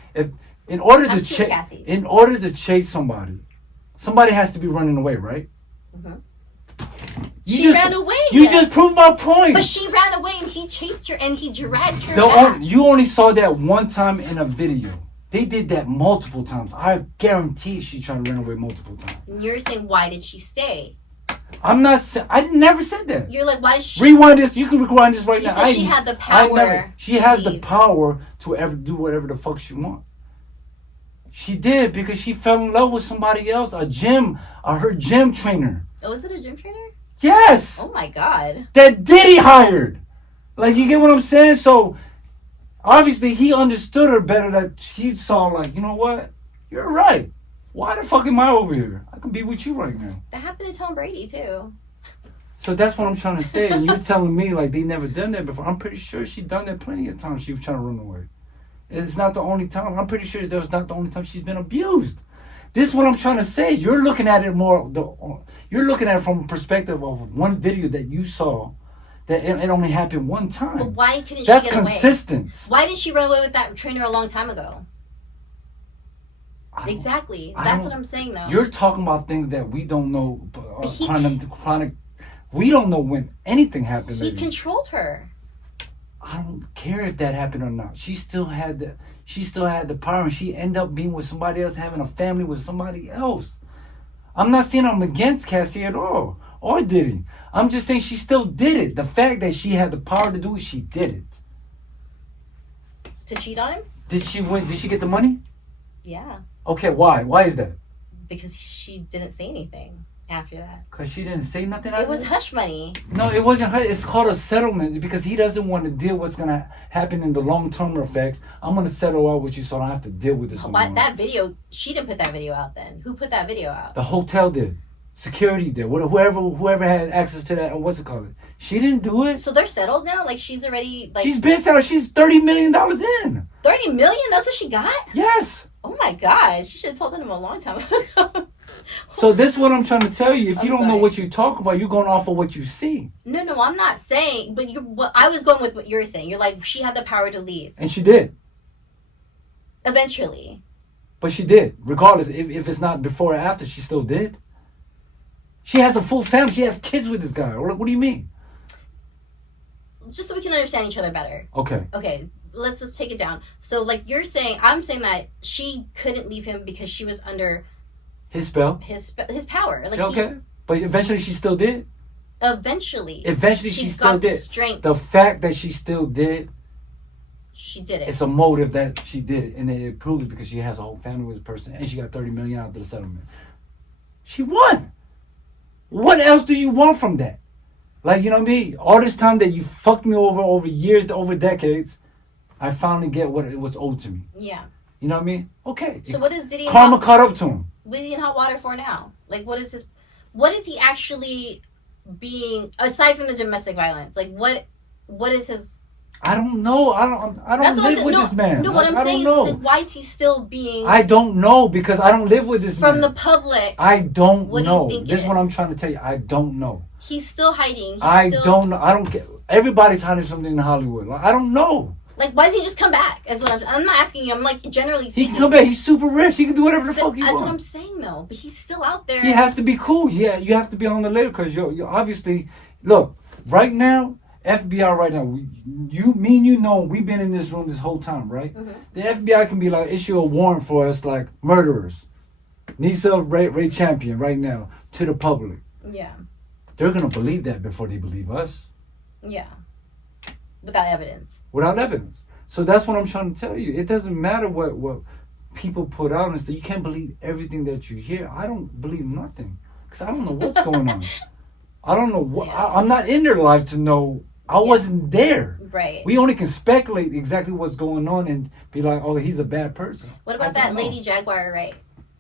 in order to chase somebody has to be running away, right? Mm-hmm. She ran away. You just proved my point. But she ran away and he chased her and he dragged her back. You only saw that one time in a video. They did that multiple times. I guarantee she tried to run away multiple times. And you're saying, why did she stay? I'm not. I never said that. You're like, why did she? Rewind this. You can rewind this right now. You said she had the power. She has the power to ever do whatever the fuck she wants. She did because she fell in love with somebody else, her gym trainer. Oh, was it a gym trainer? Yes. Oh my God. That Diddy hired. Like, you get what I'm saying? So obviously he understood her better. That she saw, like, you know what? You're right. Why the fuck am I over here? I can be with you right now. That happened to Tom Brady too. So that's what I'm trying to say. And you're telling me like they never done that before. I'm pretty sure she done that plenty of times. She was trying to run away. It's not the only time. I'm pretty sure that was not the only time she's been abused. This is what I'm trying to say. You're looking at it you're looking at it from a perspective of one video that you saw that it only happened one time. But why couldn't she That's get away? That's consistent. Why didn't she run away with that trainer a long time ago? Exactly. That's what I'm saying, though. You're talking about things that we don't know. Chronic. We don't know when anything happened. He controlled her. I don't care if that happened or not. She still had the power, and she ended up being with somebody else, having a family with somebody else. I'm not saying I'm against Cassie at all, or Diddy. I'm just saying she still did it. The fact that she had the power to do it, she did it. To cheat on him? Did she win? Did she get the money? Yeah. Okay, why? Why is that? Because she didn't say anything after that. Because she didn't say nothing? It was hush money. No, it wasn't hush. It's called a settlement because he doesn't want to deal what's going to happen in the long-term effects. I'm going to settle out with you so I don't have to deal with this anymore. That video, she didn't put that video out then. Who put that video out? The hotel did. Security did. Whoever had access to that, what's it called? She didn't do it. So they're settled now? Like, she's already, like... She's been settled. She's $30 million in. $30 million? That's what she got? Yes. Oh my God. She should have told them a long time ago. So this is what I'm trying to tell you. If you don't know what you talk about, you're going off of what you see. No, I'm not saying. But I was going with what you're saying. You're like, she had the power to leave. And she did. Eventually. But she did. Regardless, if it's not before or after, she still did. She has a full family. She has kids with this guy. What do you mean? Just so we can understand each other better. Okay. Okay. Let's take it down. So, like you're saying, I'm saying that she couldn't leave him because she was under his spell, his power. Like okay, but eventually she still did. Eventually she still did. Strength. The fact that she still did. She did it. It's a motive that she did it, and it proves it because she has a whole family with this person, and she got $30 million out of the settlement. She won. What else do you want from that? Like, you know what I mean? All this time that you fucked me over years, over decades, I finally get what it was owed to me. Yeah. You know what I mean? Okay. So what is Diddy? Karma caught up to him. What is he in hot water for now? Like, what is he actually being, aside from the domestic violence? Like, what is his... I don't know. I don't live with this man. No, what I'm saying is, why is he still being... I don't know because I don't live with this man. From the public. I don't know. What do you think This is what I'm trying to tell you. I don't know. He's still hiding. Don't know. I don't care. Everybody's hiding something in Hollywood. Like, I don't know. Like, why doesn't he just come back? Is what I'm not asking you. I'm like, generally speaking. He can come back. He's super rich. He can do whatever the fuck he wants. That's what I'm saying, though. But he's still out there. He has to be cool. Yeah, you have to be on the label because you're obviously... Look, right now, FBI right now, me and you know, we've been in this room this whole time, right? Mm-hmm. The FBI can be like, issue a warrant for us like murderers. Anissa, Ray Champion right now to the public. Yeah. They're going to believe that before they believe us. Yeah. Without evidence. Without evidence. So that's what I'm trying to tell you. It doesn't matter what people put out and stuff. You can't believe everything that you hear. I don't believe nothing because I don't know what's going on. I don't know what. Yeah. I'm not in their lives to know. I wasn't there. Right. We only can speculate exactly what's going on and be like, oh, he's a bad person. What about that lady Jaguar Wright?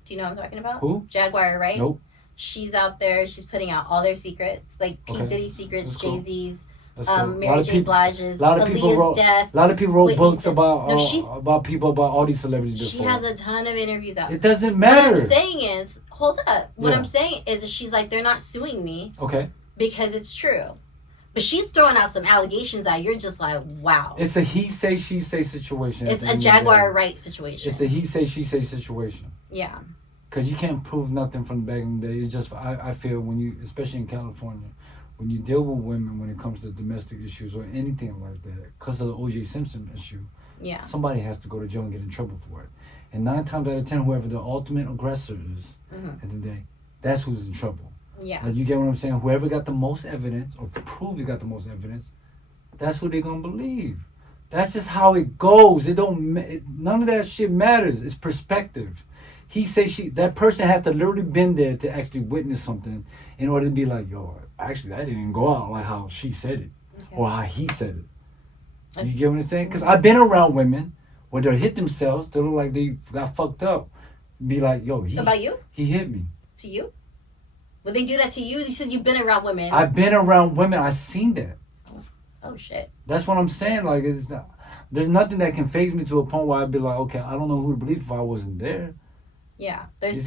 Do you know what I'm talking about? Who? Jaguar Wright. Nope. She's out there. She's putting out all their secrets, like P. Diddy's secrets, cool. Jay-Z's, Cool. Mary J. Blige's, a lot of people wrote death. A lot of people wrote Whitney's books death. about people about all these celebrities before. She has a ton of interviews out. It doesn't matter. What I'm saying is, hold up. What I'm saying is she's like, they're not suing me. Okay. Because it's true. But she's throwing out some allegations that you're just like, wow. It's a he say, she say situation. It's a Jaguar Wright situation. It's a he say, she say situation. Yeah. Because you can't prove nothing from back in the day. It's just, I feel when you, especially in California, when you deal with women when it comes to domestic issues or anything like that, because of the O.J. Simpson issue, somebody has to go to jail and get in trouble for it. And 9 times out of 10, whoever the ultimate aggressor is at the day, that's who's in trouble. Yeah. Like, you get what I'm saying? Whoever got the most evidence or prove you got the most evidence, that's who they're going to believe. That's just how it goes. None of that shit matters. It's perspective. He say she, that person had to literally been there to actually witness something in order to be like, yo, actually that didn't go out like how she said it or how he said it. You get what I'm saying? Because I've been around women where they'll hit themselves, they look like they got fucked up. Be like, yo, about you? He hit me. To you? Would they do that to you? You said you've been around women. I've been around women. I've seen that. Oh shit. That's what I'm saying. Like, there's nothing that can phase me to a point where I'd be like, okay, I don't know who to believe if I wasn't there. Yeah, there's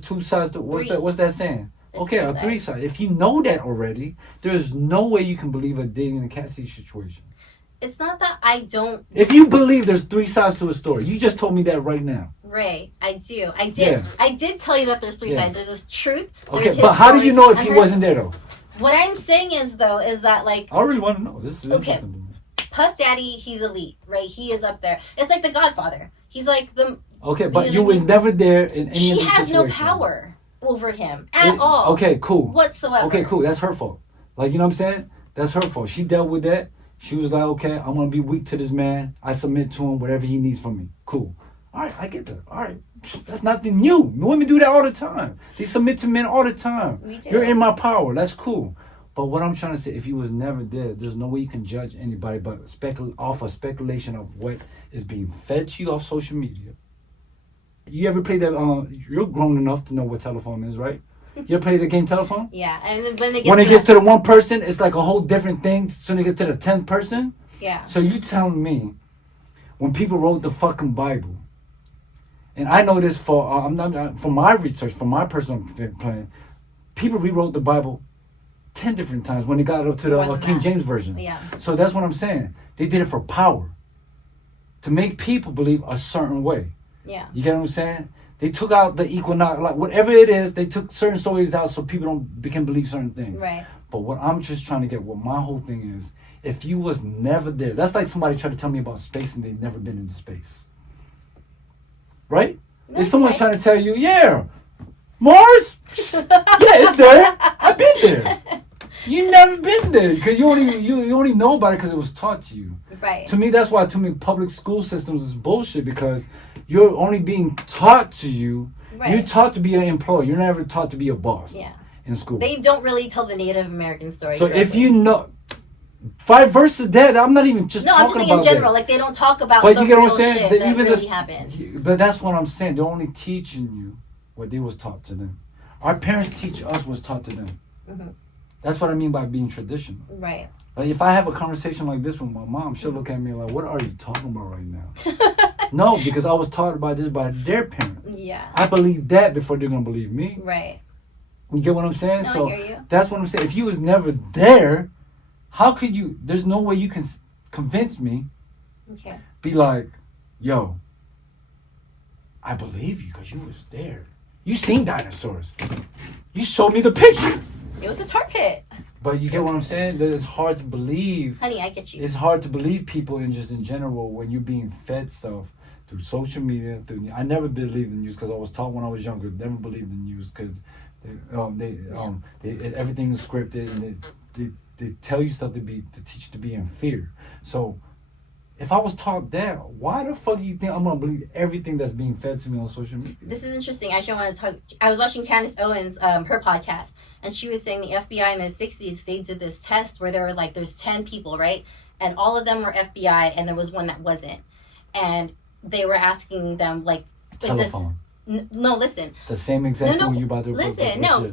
two sides to what's that saying? There's okay, a three side. If you know that already, there's no way you can believe a dating and Cassie situation. It's not that I don't. If you believe there's 3 sides to a story, you just told me that right now. Ray, I do. I did. Yeah. I did tell you that there's 3 sides. There's this truth. Okay, but how do you know if he wasn't there though? What I'm saying is though, is that like. I really want to know. This is interesting to me. Puff Daddy, he's elite, right? He is up there. It's like The Godfather. He's like the. Okay, but you was never there in any of these situations. She has no power over him at all. Okay, cool. Whatsoever. Okay, cool. That's her fault. Like, you know what I'm saying? That's her fault. She dealt with that. She was like, okay, I'm going to be weak to this man. I submit to him, whatever he needs from me. Cool. All right, I get that. All right. That's nothing new. Women do that all the time. They submit to men all the time. Me too. You're in my power. That's cool. But what I'm trying to say, if you was never there, there's no way you can judge anybody but off a speculation of what is being fed to you off social media. You ever play that? You're grown enough to know what telephone is, right? You ever play the game telephone? Yeah, and when it gets to the one person, it's like a whole different thing. Soon it gets to the 10th person. Yeah. So you telling me, when people wrote the fucking Bible, and I know this for for my research, for my personal plan, people rewrote the Bible 10 different times when they got up to the King James version. Yeah. So that's what I'm saying. They did it for power, to make people believe a certain way. Yeah. You get what I'm saying? They took out the equinox, like whatever it is, they took certain stories out so people can believe certain things. Right. But what I'm just trying to get, what my whole thing is, if you was never there, that's like somebody tried to tell me about space and they've never been in space. Right? If someone's trying to tell you, yeah, Mars? Yeah, it's there. I've been there. You never been there because you only know about it because it was taught to you. Right. To me, that's why to me public school systems is bullshit because you're only being taught to you. Right. You're taught to be an employee. You're never taught to be a boss. Yeah. In school. They don't really tell the Native American story. So if you know, vice versa, that I'm not even just talking about. No, I'm just saying in general. That. Like they don't talk about. But the you get what I'm I'm saying? Shit that even really happened. But that's what I'm saying. They're only teaching you what they was taught to them. Our parents teach us what's taught to them. Mm-hmm. That's what I mean by being traditional. Right. Like if I have a conversation like this with my mom, she'll look at me like, "What are you talking about right now?" No, because I was taught about this by their parents. Yeah. I believe that before they're gonna believe me. Right. You get what I'm saying? No, so I hear you. That's what I'm saying. If you was never there, how could you? There's no way you can convince me Okay. Be like, yo, I believe you because you was there. You seen dinosaurs. You showed me the picture. It was a tar pit. But you get what I'm saying? That it's hard to believe. Honey, I get you. It's hard to believe people in just in general when you're being fed stuff through social media. I never believed in news because I was taught when I was younger. Never believed in news because everything is scripted and they tell you stuff to teach you to be in fear. So if I was taught that, why the fuck do you think I'm gonna believe everything that's being fed to me on social media? This is interesting. Actually, I want to talk. I was watching Candace Owens, her podcast, and she was saying the FBI in the 60s, they did this test where there were like, there's 10 people, right? And all of them were FBI, and there was one that wasn't. And they were asking them, like, telephone. No, listen. It's the same exact thing you about to listen. No,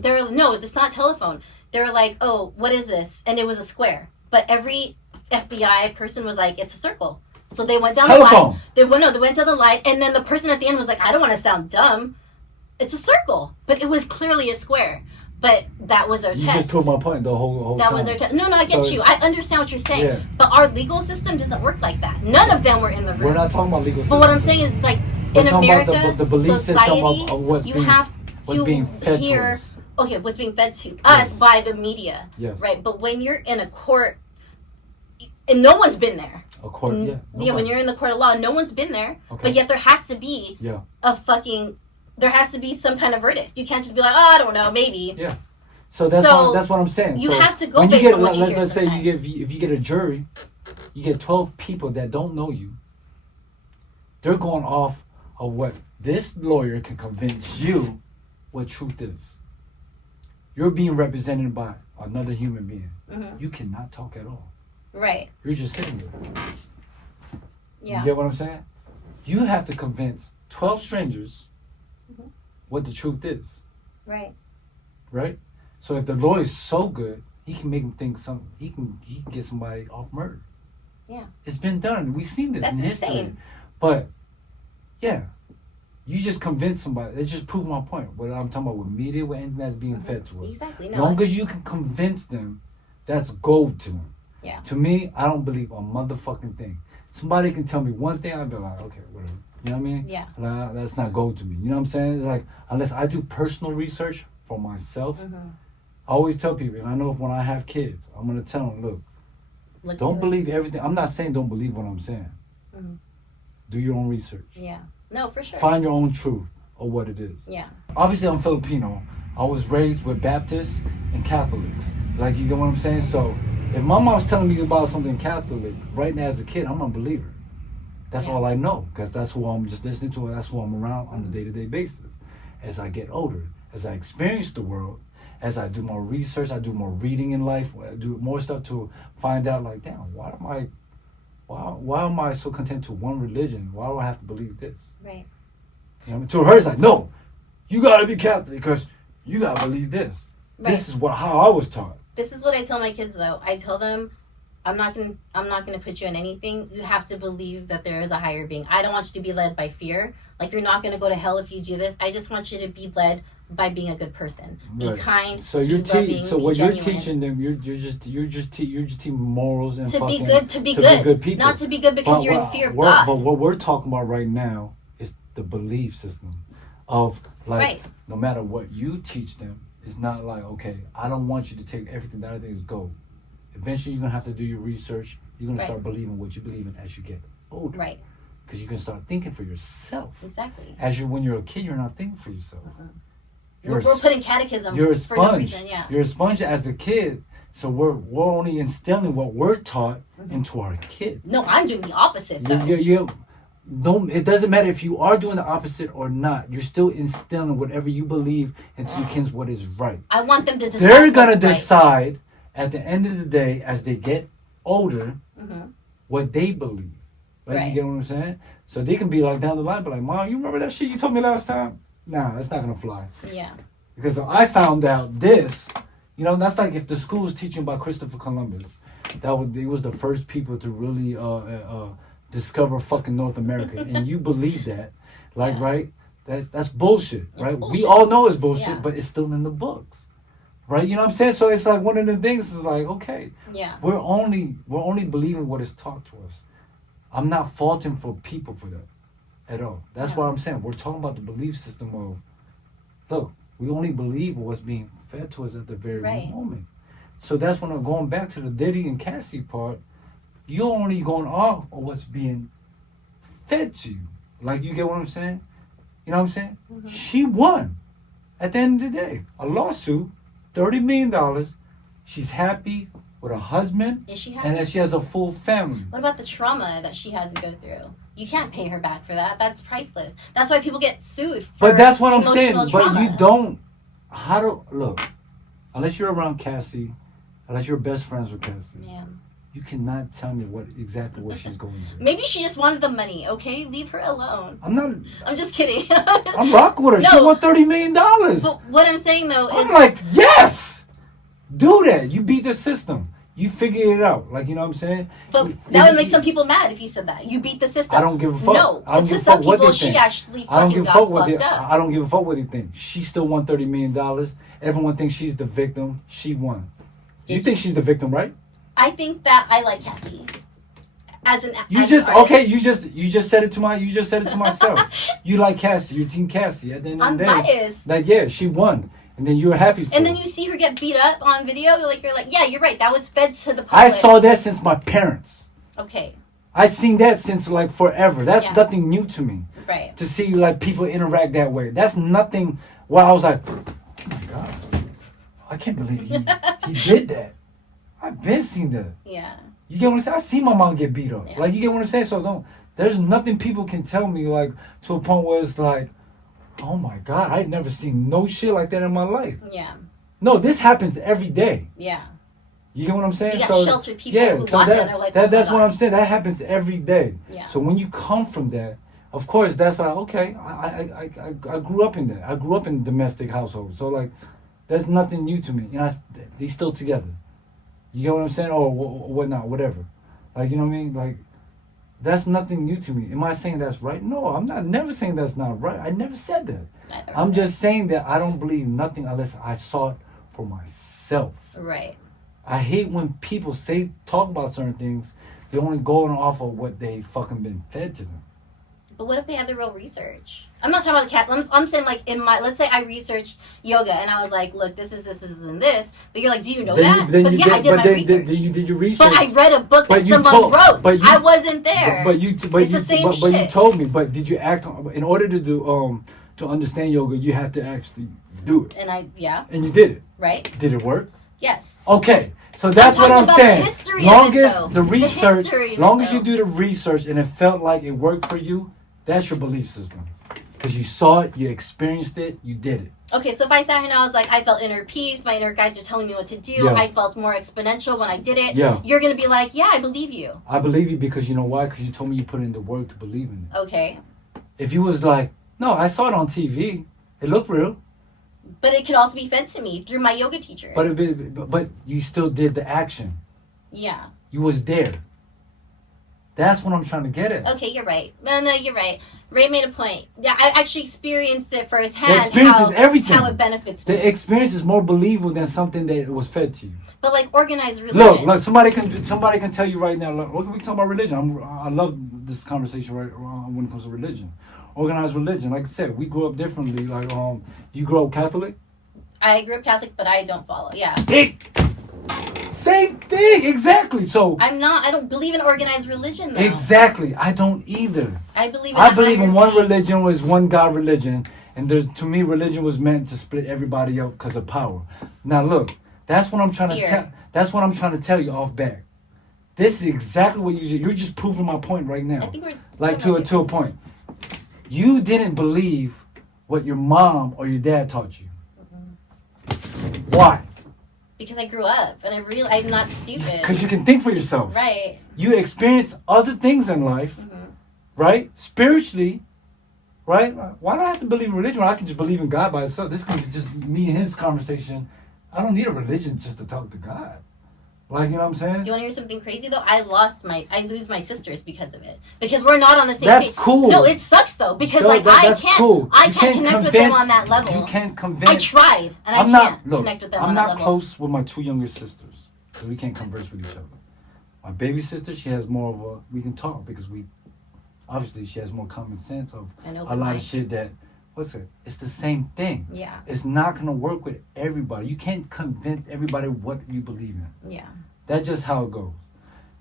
it's not telephone. They were like, oh, what is this? And it was a square. But every FBI person was like, it's a circle. So they went down the line. They went down the line, and then the person at the end was like, I don't want to sound dumb. It's a circle, but it was clearly a square. But that was their test. You just proved my point the whole that time. Was their test. No, I get you. I understand what you're saying. Yeah. But our legal system doesn't work like that. None of them were in the room. We're not talking about legal system. But what I'm saying is, like, in America, the belief society, system of what's being fed to us. Okay, what's being fed to us by the media. Yes. Right? But when you're in a court, and no one's been there. A court, yeah. Yeah, when you're in the court of law, no one's been there. Okay. But yet there has to be there has to be some kind of verdict. You can't just be like, oh, I don't know, maybe. Yeah. So that's what I'm saying. You have to go when based on what you hear. Let's say if you get a jury, you get 12 people that don't know you. They're going off of what this lawyer can convince you what truth is. You're being represented by another human being. Mm-hmm. You cannot talk at all. Right. You're just sitting there. Yeah. You get what I'm saying? You have to convince 12 strangers what the truth is. Right. Right? So if the lawyer's so good, he can make them think he can get somebody off murder. Yeah. It's been done. We've seen this in history. Insane. But yeah, you just convince somebody. It just proves my point. What I'm talking about with media, with anything that's being fed to us. Exactly. No. Long as you can convince them, that's gold to them. Yeah. To me, I don't believe a motherfucking thing. Somebody can tell me one thing, I'd be like, okay, whatever. You know what I mean? Yeah. Like, that's not gold to me. You know what I'm saying? Like, unless I do personal research for myself, I always tell people, and I know when I have kids, I'm going to tell them, look don't believe everything. I'm not saying don't believe what I'm saying. Mm-hmm. Do your own research. Yeah. No, for sure. Find your own truth of what it is. Yeah. Obviously, I'm Filipino. I was raised with Baptists and Catholics. Like, you get what I'm saying? So, if my mom's telling me about something Catholic right now as a kid, I'm a believer. That's all I know, because that's who I'm just listening to, and that's who I'm around on a day-to-day basis. As I get older, as I experience the world, as I do more research, I do more reading in life, I do more stuff to find out, like, damn, why am I so content to one religion? Why do I have to believe this? Right. You know what I mean? To her, it's like, no, you gotta be Catholic because you gotta believe this. Right. This is how I was taught. This is what I tell my kids, though. I tell them, I'm not gonna put you in anything. You have to believe that there is a higher being. I don't want you to be led by fear. Like, you're not gonna go to hell if you do this. I just want you to be led by being a good person. Be kind. So you're what you're teaching them. You're just teaching morals and to be good people. Not to be good because you're in fear of God. But what we're talking about right now is the belief system of, like, no matter what you teach them, it's not like, okay, I don't want you to take everything that I think is gold. Eventually, you're going to have to do your research. You're going to start believing what you believe in as you get older. Right. Because you can start thinking for yourself. Exactly. When you're a kid, you're not thinking for yourself. We're putting catechism you're a sponge. For no reason, yeah. You're a sponge as a kid, so we're only instilling what we're taught into our kids. No, I'm doing the opposite, though. It doesn't matter if you are doing the opposite or not. You're still instilling whatever you believe into your kids what is right. I want them to decide. They're going to decide at the end of the day as they get older what they believe. Right? You get what I'm saying? So they can be like down the line, but like, Mom, you remember that shit you told me last time? Nah, that's not going to fly. Yeah. Because I found out this, that's like if the school was teaching about Christopher Columbus. They was the first people to really discover fucking North America, and you believe that, like, right? That's bullshit, right? Bullshit. We all know it's bullshit, but it's still in the books, right? You know what I'm saying? So it's like one of the things is like, okay, we're only believing what is taught to us. I'm not faulting for people for that at all. That's Yeah. what I'm saying. We're talking about the belief system of, look, we only believe what's being fed to us at the very Right. moment. So that's when I'm going back to the Diddy and Cassie part. You're only going off of what's being fed to you. Like, you get what I'm saying? You know what I'm saying? Mm-hmm. She won at the end of the day. A lawsuit, $30 million. She's happy with her husband. Is she happy? And that she has a full family. What about the trauma that she had to go through? You can't pay her back for that. That's priceless. That's why people get sued. For But that's what I'm saying. emotional trauma. But you don't. Look? Unless you're around Cassie, unless you're best friends with Cassie, Yeah. you cannot tell me exactly what she's going through. Maybe she just wanted the money. Okay, leave her alone. I'm not. I'm just kidding. I'm rocking with her. She No. won $30 million. But what I'm saying though is, I'm like, yes, do that. You beat the system. You figure it out. Like, you know what I'm saying? but that would make some people mad if you said that. You beat the system. I don't give a fuck. No, I don't but to give a some fuck what people, they she think. actually I don't fucking give a got fuck what fucked they. up. I don't give a fuck what they think. She still won $30 million. Everyone thinks she's the victim. She won. You think she's the victim, right? I think that I like Cassie. As an You as just an artist. okay. You just said it to myself. You like Cassie. You're Team Cassie. At the end of I'm the day, biased. like, yeah, she won, and then you're happy for And her. then you see her get beat up on video. You're like, yeah, you're right. That was fed to the public. I saw that since my parents. Okay, I seen that since like forever. That's Yeah. nothing new to me. right. To see like people interact that way. That's nothing. Where I was like, oh my god, I can't believe he did that. I've been seen that. Yeah. You get what I'm saying? I seen my mom get beat up. Yeah. Like, you get what I'm saying? So there's nothing people can tell me like to a point where it's like, oh my god, I never seen no shit like that in my life. Yeah. No, this happens every day. Yeah. You get what I'm saying? You got sheltered people who watch that and they're like, oh that's my what God. I'm saying. That happens every day. Yeah. So when you come from that, of course, that's like, okay, I grew up in that. I grew up in a domestic household. So like, that's nothing new to me. You know, they still together. You get what I'm saying? Or whatnot, whatever. Like, you know what I mean? Like, that's nothing new to me. Am I saying that's right? No, I'm not. Never saying that's not right. I never said that. I'm just saying that I don't believe nothing unless I saw it for myself. Right. I hate when people talk about certain things. They're only going off of what they fucking been fed to them. But what if they had the real research? I'm not talking about the cat. I'm saying like let's say I researched yoga and I was like, look, this, and this. But you're like, do you know that? I did my research. You did your research. But I read a book that someone wrote. I wasn't there. It's the same shit. But you told me. But did you act in order to do to understand yoga? You have to actually do it. And And you did it. Right. Did it work? Yes. Okay. So that's what I'm talking about saying. the history of Long it, as though. the research, history of long it, as you though. do the research and it felt like it worked for you, that's your belief system. Because you saw it, you experienced it, you did it. Okay, so if I sat here and I was like, I felt inner peace, my inner guides are telling me what to do, Yeah. I felt more exponential when I did it, Yeah. you're going to be like, yeah, I believe you. I believe you because you know why? Because you told me you put in the work to believe in it. Okay. If you was like, no, I saw it on TV, it looked real, But it could also be fed to me through my yoga teacher. but you still did the action. Yeah. You was there. That's what I'm trying to get at. Okay, you're right. No, you're right. Ray made a point. Yeah, I actually experienced it firsthand. The experience is everything. How it benefits me. The experience is more believable than something that was fed to you. But like organized religion. Look, somebody can tell you right now. Look, we talk about religion. I love this conversation right when it comes to religion, organized religion. Like I said, we grew up differently. Like you grew up Catholic. I grew up Catholic, but I don't follow. Yeah. Same thing, exactly. So I don't believe in organized religion though. exactly, I don't either. I believe in one religion was one God religion, and to me religion was meant to split everybody up because of power. Now look, that's what I'm trying to tell. That's what I'm trying to tell you off back. This is exactly what you're just proving my point right now. I think we're like to a point. You didn't believe what your mom or your dad taught you. Mm-hmm. Why? Because I grew up and I'm not stupid. Because you can think for yourself. Right. You experience other things in life, right? Spiritually, right? Why do I have to believe in religion when I can just believe in God by itself? This can be just me and his conversation. I don't need a religion just to talk to God. Like, you know what I'm saying? Do you want to hear something crazy though? I lose my sisters because of it. Because we're not on the same That's page. cool. No, it sucks though. Because that's cool. I can't connect with them on that level. You can't convince. I tried and I can't connect with them on that level. I'm not close with my two younger sisters because we can't converse with each other. My baby sister, she has more of a, we can talk because obviously she has more common sense of a lot of shit that, it's the same thing. Yeah. It's not going to work with everybody. You can't convince everybody what you believe in. Yeah. That's just how it goes.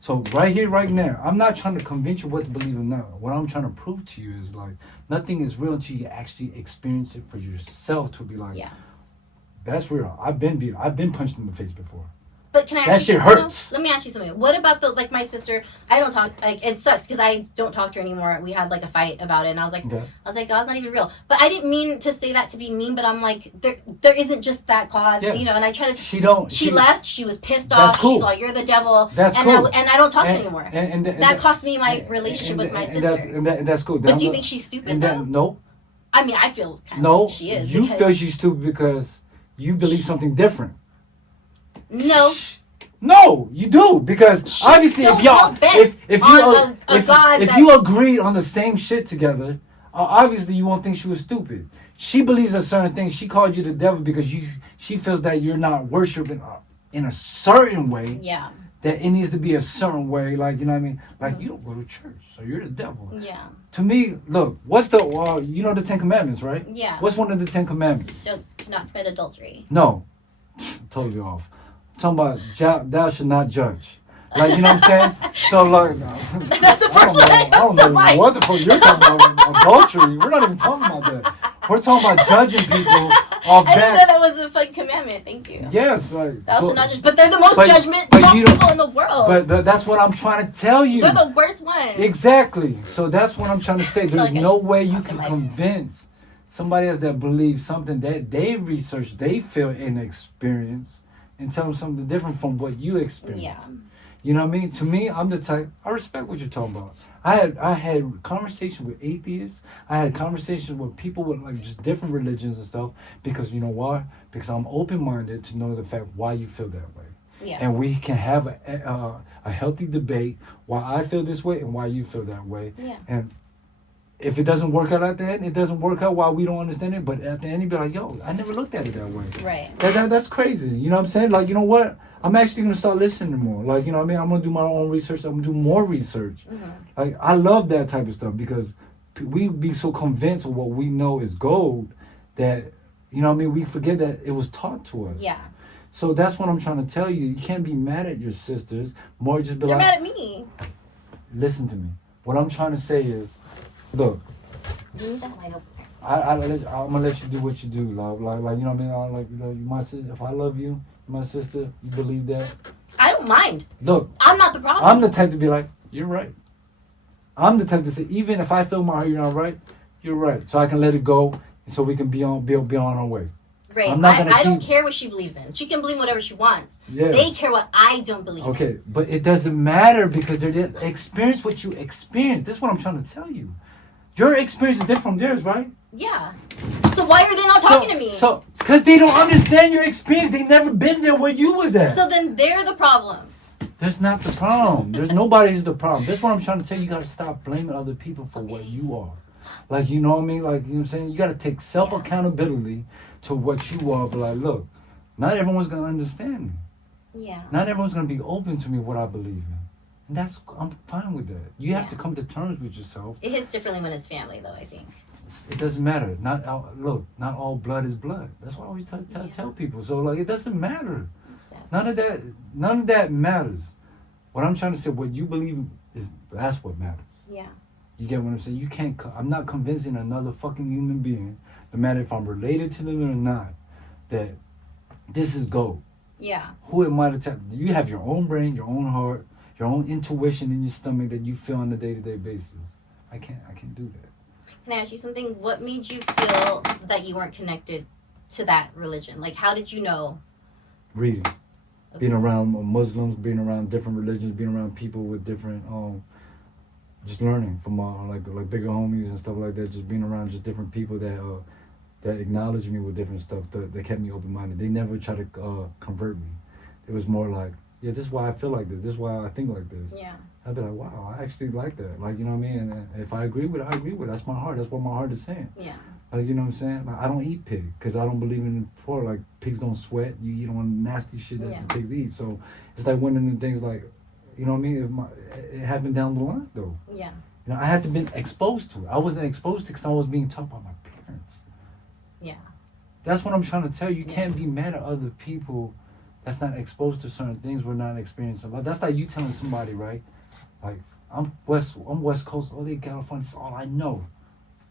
So right here, right now, I'm not trying to convince you what to believe in now. What I'm trying to prove to you is like, nothing is real until you actually experience it for yourself to be like, that's real. I've been punched in the face before. But can I ask that you shit something? hurts. Let me ask you something. What about my sister? I don't talk. Like, it sucks because I don't talk to her anymore. We had like a fight about it, and I was like, God's not even real. But I didn't mean to say that to be mean. But I'm like, there isn't just that God, you know. And I try to. She left. She was pissed off. Cool. She's like, you're the devil. That's cool. And I don't talk to her anymore. And that cost me my relationship with my sister. And that's cool. But do you think she's stupid though? No. I mean, I feel kind of like she is. You feel she's stupid because you believe something different. No. No, you do, because obviously if you agreed on the same shit together, obviously you won't think she was stupid. She believes a certain thing. She called you the devil because she feels that you're not worshiping in a certain way. Yeah. That it needs to be a certain way, like, you know what I mean? Like, you don't go to church, so you're the devil. Yeah. To me, look, what's the you know the 10 Commandments, right? Yeah. What's one of the 10 Commandments? To not commit adultery. No, totally off. I'm talking about thou should not judge. Like, you know what I'm saying? So, like, that's the first one. I don't know what the fuck you're talking about. Adultery. We're not even talking about that. We're talking about judging people off I didn't know that was a fucking commandment. Thank you. Yes. Like, thou should not judge. But they're the most judgmental people in the world. But that's what I'm trying to tell you. They're the worst ones. Exactly. So that's what I'm trying to say. There's no way you can convince somebody else that believes something that they researched, they feel and experience, and tell them something different from what you experience. Yeah. You know what I mean? To me, I'm the type, I respect what you're talking about. I had conversations with atheists. I had conversations with people with like just different religions and stuff. Because you know why? Because I'm open-minded to know the fact why you feel that way. Yeah. And we can have a healthy debate why I feel this way and why you feel that way. Yeah. And if it doesn't work out at the end, it doesn't work out while we don't understand it. But at the end, you'd be like, yo, I never looked at it that way. Right. That's crazy. You know what I'm saying? Like, you know what? I'm actually going to start listening more. Like, you know what I mean? I'm going to do my own research. I'm going to do more research. Mm-hmm. Like, I love that type of stuff because we be so convinced of what we know is gold that, you know what I mean? We forget that it was taught to us. Yeah. So that's what I'm trying to tell you. You can't be mad at your sisters. More just be They're like... mad at me. Listen to me. What I'm trying to say is, look... I'm gonna let you do what you do, love. Like you know what I mean. You my sister. If I love you, my sister, you believe that. I don't mind. Look, I'm not the problem. I'm the type to be like, you're right. I'm the type to say, even if I feel my heart, you're not right. You're right. So I can let it go, so we can be on our way. Right. I don't care what she believes in. She can believe whatever she wants. Yes. They care what I don't believe in. Okay, but it doesn't matter because they didn't experience what you experienced. This is what I'm trying to tell you. Your experience is different from theirs, right? Yeah. So why are they not talking to me? So, because they don't understand your experience. They never been there where you was at. So then they're the problem. That's not the problem. There's nobody who's the problem. That's what I'm trying to tell you. You got to stop blaming other people for what you are. Like, you know what I mean? Like, you know what I'm saying? You got to take self-accountability to what you are. But like, look, not everyone's going to understand me. Yeah. Not everyone's going to be open to me what I believe in. And I'm fine with that. You have to come to terms with yourself. It hits differently when it's family, though, I think. It doesn't matter. Not all blood is blood. That's what I always tell people. So like, it doesn't matter. None of that matters. What I'm trying to say, what you believe that's what matters. Yeah. You get what I'm saying? You can't. I'm not convincing another fucking human being, no matter if I'm related to them or not, that this is gold. Yeah. Who am I to tell? You have your own brain, your own heart, your own intuition in your stomach that you feel on a day-to-day basis. I can't do that. Can I ask you something? What made you feel that you weren't connected to that religion? Like, how did you know? Reading. Okay. Being around Muslims, being around different religions, being around people with different, just learning from like bigger homies and stuff like that. Just being around just different people that acknowledge me with different stuff. That kept me open-minded. They never try to convert me. It was more like, yeah, this is why I feel like this. This is why I think like this. Yeah. I'd be like, wow, I actually like that. Like, you know what I mean? And if I agree with it, I agree with it. That's my heart. That's what my heart is saying. Yeah. Like, you know what I'm saying? Like, I don't eat pig because I don't believe in pork. Like, pigs don't sweat. You eat on nasty shit that the pigs eat. So it's like one of the things like, You know what I mean? It happened down the line though. Yeah. You know, I had to been exposed to it. I wasn't exposed to it because I was being taught by my parents. Yeah. That's what I'm trying to tell you. You can't be mad at other people that's not exposed to certain things we're not experiencing. Like, that's like you telling somebody, right? Like, I'm West Coast, oh, they California, that's all I know.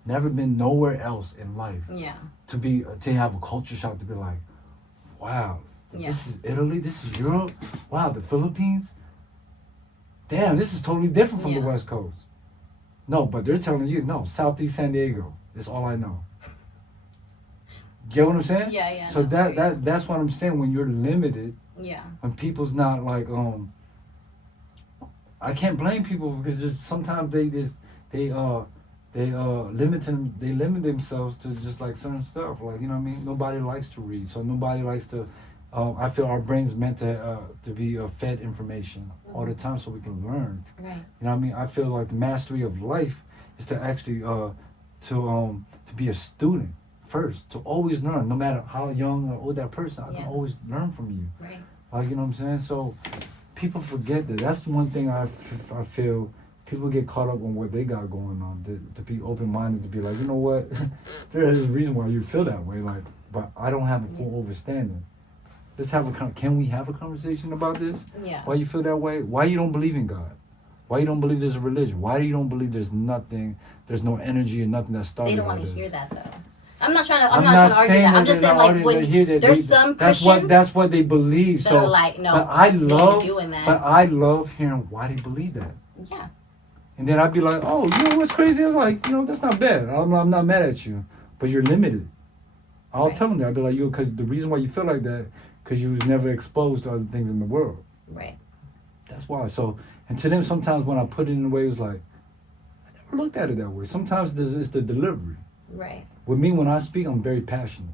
Never been nowhere else in life. Yeah. To have a culture shock, to be like, wow, this is Italy, this is Europe, wow, the Philippines. Damn, this is totally different from the West Coast. No, but they're telling you, no, Southeast San Diego, that's all I know. Get what I'm saying? Yeah, yeah. So that's what I'm saying. When you're limited, when people's not like, I can't blame people because sometimes they limit themselves to just like certain stuff. Like, you know what I mean? Nobody likes to read, so nobody likes to. I feel our brain's meant to be fed information all the time so we can learn. Right. You know what I mean? I feel like the mastery of life is to actually to be a student first, to always learn, no matter how young or old that person. I can always learn from you. Right. Like, you know what I'm saying? So people forget that. That's the one thing I feel people get caught up on what they got going on. To be open-minded, to be like, you know what? There is a reason why you feel that way. Like, but I don't have a full understanding. Can we have a conversation about this? Yeah. Why you feel that way? Why you don't believe in God? Why you don't believe there's a religion? Why you don't believe there's no energy and nothing that started all this? They don't want to hear that though. I'm not trying to argue that. I'm just saying, like, when there's some Christians that's what they believe. So like, no, but I love doing that. But I love hearing why they believe that. Yeah. And then I'd be like, oh, you know what's crazy? I was like, you know, that's not bad. I'm not mad at you, but you're limited. I'll tell them that. I'd be like, because the reason why you feel like that, because you was never exposed to other things in the world. Right. That's why. So, and to them, sometimes when I put it in a way, it was like, I never looked at it that way. Sometimes it's the delivery. Right. With me, when I speak, I'm very passionate.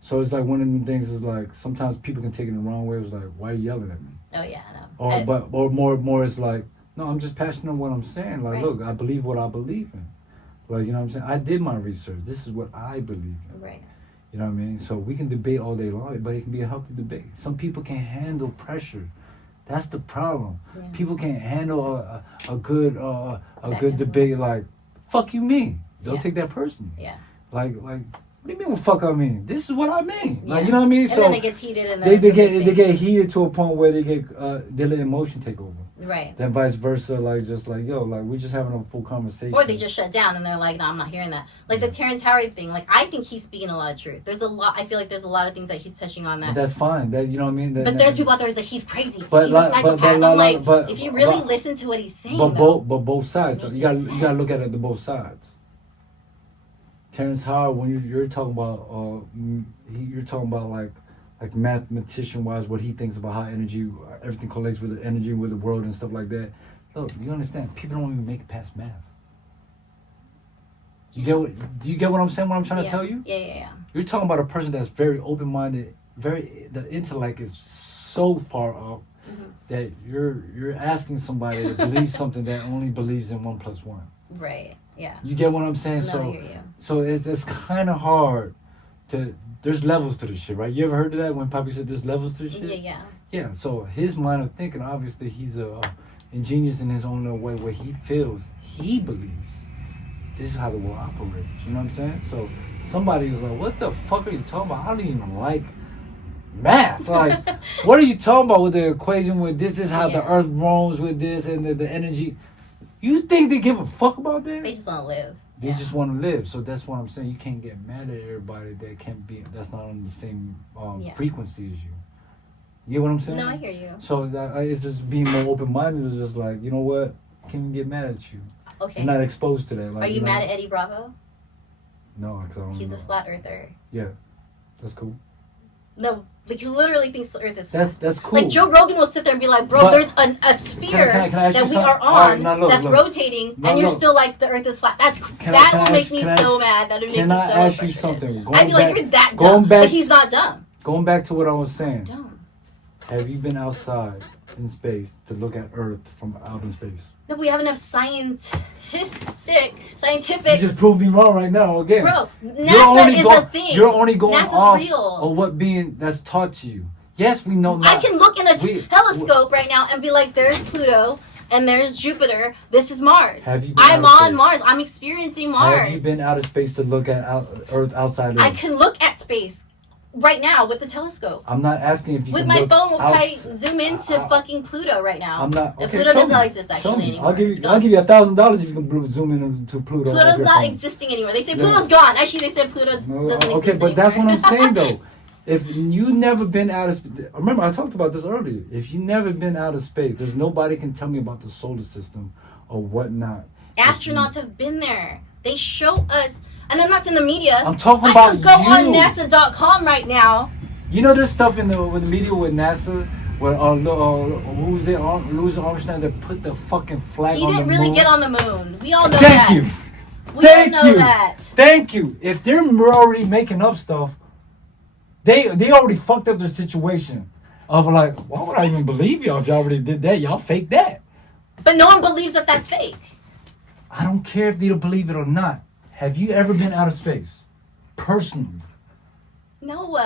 So it's like one of the things is like, sometimes people can take it in the wrong way. It was like, why are you yelling at me? Oh, yeah, I know. Or more it's like, no, I'm just passionate on what I'm saying. Like, right. Look, I believe what I believe in. Like, you know what I'm saying? I did my research. This is what I believe in. Right. You know what I mean? So we can debate all day long, but it can be a healthy debate. Some people can't handle pressure. That's the problem. Yeah. People can't handle a good debate. Like, fuck you mean? They'll take that personally. Yeah. Like, what do you mean? What fuck I mean? This is what I mean. Like, you know what I mean? And so then it gets heated, and then they get heated to a point where they let emotion take over. Right. Then vice versa, like just like, yo, like we're just having a full conversation. Or they just shut down and they're like, no, I'm not hearing that. Like the Terrence Howard thing, like I think he's speaking a lot of truth. I feel like there's a lot of things that he's touching on that. And that's fine. That, you know what I mean? But there's people out there who's like, he's crazy. But he's a psychopath. I'm like, if you really listen to what he's saying, but both sides. You gotta look at it to both sides. Terrence Howard, when you're talking about you're talking about like mathematician wise, what he thinks about how everything correlates with the energy with the world and stuff like that. Look, you understand? People don't even make it past math. Do you get what I'm saying? What I'm trying to tell you? Yeah. You're talking about a person that's very open-minded. The intellect is so far up that you're asking somebody to believe something that only believes in 1 + 1. Right. Yeah. You get what I'm saying? No, so it's kind of hard to. There's levels to this shit, right? You ever heard of that when Poppy said there's levels to this shit? Yeah. Yeah. So his line of thinking, obviously, he's a ingenious in his own little way, where he feels, he believes this is how the world operates. You know what I'm saying? So somebody is like, what the fuck are you talking about? I don't even like math. Like, what are you talking about with the equation with this is how the earth roams with this and the energy? You think they give a fuck about that? They just want to live. They just want to live. So that's what I'm saying. You can't get mad at everybody that's not on the same frequency as you. You get what I'm saying? No, I hear you. So it's just being more open-minded. It's just like, you know what? Can't get mad at you. Okay. I'm not exposed to that. Like, are you mad at Eddie Bravo? No, because I don't know. He's a flat earther. Yeah. That's cool. No, like he literally thinks the earth is flat. That's cool. Like Joe Rogan will sit there and be like, bro, there's a sphere that we are on that's rotating, and you're still like, the earth is flat. That would make me so mad. That would make me so Can I ask you something? I'd be like, you're that dumb. But he's not dumb. Going back to what I was saying. Dumb. Have you been outside in space to look at Earth from out in space? No, we have enough scientific. You just proved me wrong right now again. Bro, NASA is a thing. You're only going NASA's off real. of what that's taught to you. Yes, we know. I can look in a telescope right now and be like, there's Pluto and there's Jupiter. This is Mars. I'm on Mars. I'm experiencing Mars. Have you been out of space to look at Earth outside Earth? I can look at space right now with the telescope. I'm not asking if you with can my look phone will probably zoom into fucking Pluto right now. I'm not. Okay, Pluto does not exist actually anymore. I'll give you $1,000 if you can zoom into Pluto. Pluto's not existing anymore. They say Pluto's gone. Actually, they said Pluto doesn't exist Okay, but anymore. that's what I'm saying though. If you never been out of space, remember I talked about this earlier. If you never been out of space, there's nobody can tell me about the solar system or whatnot. Astronauts have been there. They show us, and I'm not saying the media. I'm talking about you. I could go on NASA.com right now. You know, there's stuff in the media with NASA where Louis Armstrong that put the fucking flag on the moon. He didn't really get on the moon. We all know that. Thank you. We all know that. Thank you. If they're already making up stuff, they already fucked up the situation of like, why would I even believe y'all if y'all already did that? Y'all fake that. But no one believes that that's fake. I don't care if they don't believe it or not. Have you ever been out of space? Personally? No.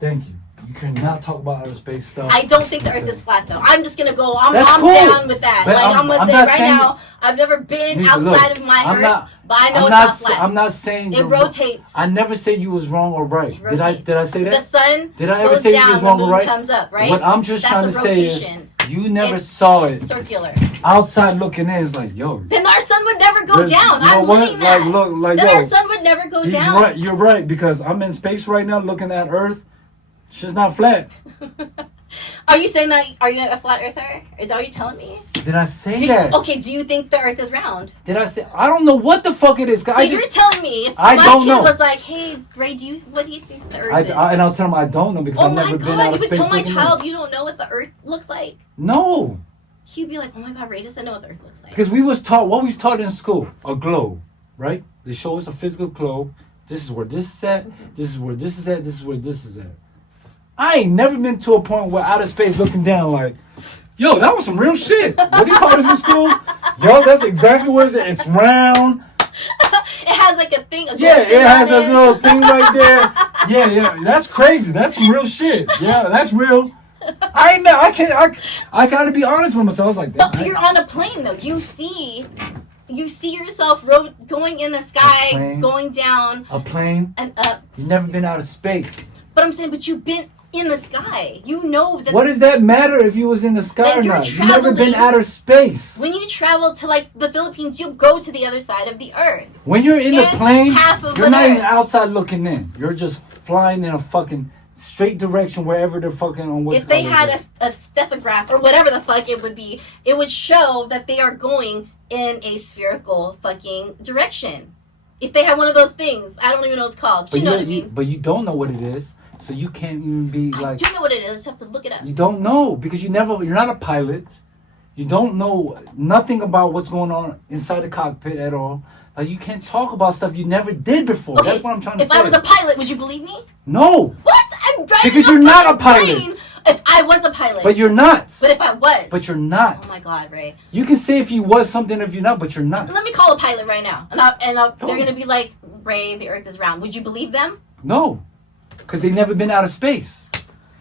Thank you. You cannot talk about outer space stuff. I don't think the Earth is flat, though. I'm just gonna go. I'm cool. down with that. But I'm gonna say right now, I've never been outside of my Earth, but I know it's not flat. I'm not saying it rotates. I never said you was wrong or right. Did I say that? The sun did I ever say down, you was wrong or right? Comes up, right? What I'm just trying to say is you never saw it. Circular. Outside looking in, it's like, yo. Then our sun would never go down. You know I'm what? looking at. Then our sun would never go down. Right. You're right, because I'm in space right now looking at Earth. She's not flat. Are you saying that? Are you a flat earther? Is that what you're telling me? Did I say that? Okay, do you think the Earth is round? Did I say? I don't know what the fuck it is. So you're telling me if my kid was like, "Hey, Ray, what do you think the Earth is?" And I'll tell him I don't know because I've never been out of space. You would tell my child you don't know what the Earth looks like? No. He'd be like, "Oh my God, Ray doesn't know what the Earth looks like." Because we was taught what we was taught in school, a globe, right? They show us a physical globe. This is where this is at. This is where this is at. This is where this is at. I ain't never been to a point where outer space looking down like, yo, that was some real shit. What you taught us in school? Yo, that's exactly what it is. It's round. It has like a thing. It has a little thing right there. Yeah, that's crazy. That's some real shit. Yeah, that's real. I gotta be honest with myself like that. But you're on a plane though. You see yourself going in the sky, going down. A plane? And up. You've never been out of space. But I'm saying, but you've been in the sky. You know that. What does that matter if you was in the sky or not? You've never been out of space. When you travel to like the Philippines, you go to the other side of the Earth. When you're in the plane, you're not even outside looking in. You're just flying in a fucking straight direction wherever they're fucking on. If they had a stethograph or whatever the fuck it would be, it would show that they are going in a spherical fucking direction. If they had one of those things, I don't even know what it's called. But you know what I mean. But you don't know what it is. So you can't even be like. I do know what it is. I just have to look it up. You don't know because you're not a pilot. You don't know nothing about what's going on inside the cockpit at all. Like you can't talk about stuff you never did before. Okay, that's what I'm trying to say. If I was a pilot, would you believe me? No. What? I'm driving because you're not a pilot. Plane. If I was a pilot. But you're not. But if I was. But you're not. Oh my God, Ray. You can say if you was something if you're not, but you're not. Let me call a pilot right now, and they're gonna be like, Ray, the Earth is round. Would you believe them? No. Because they've never been out of space.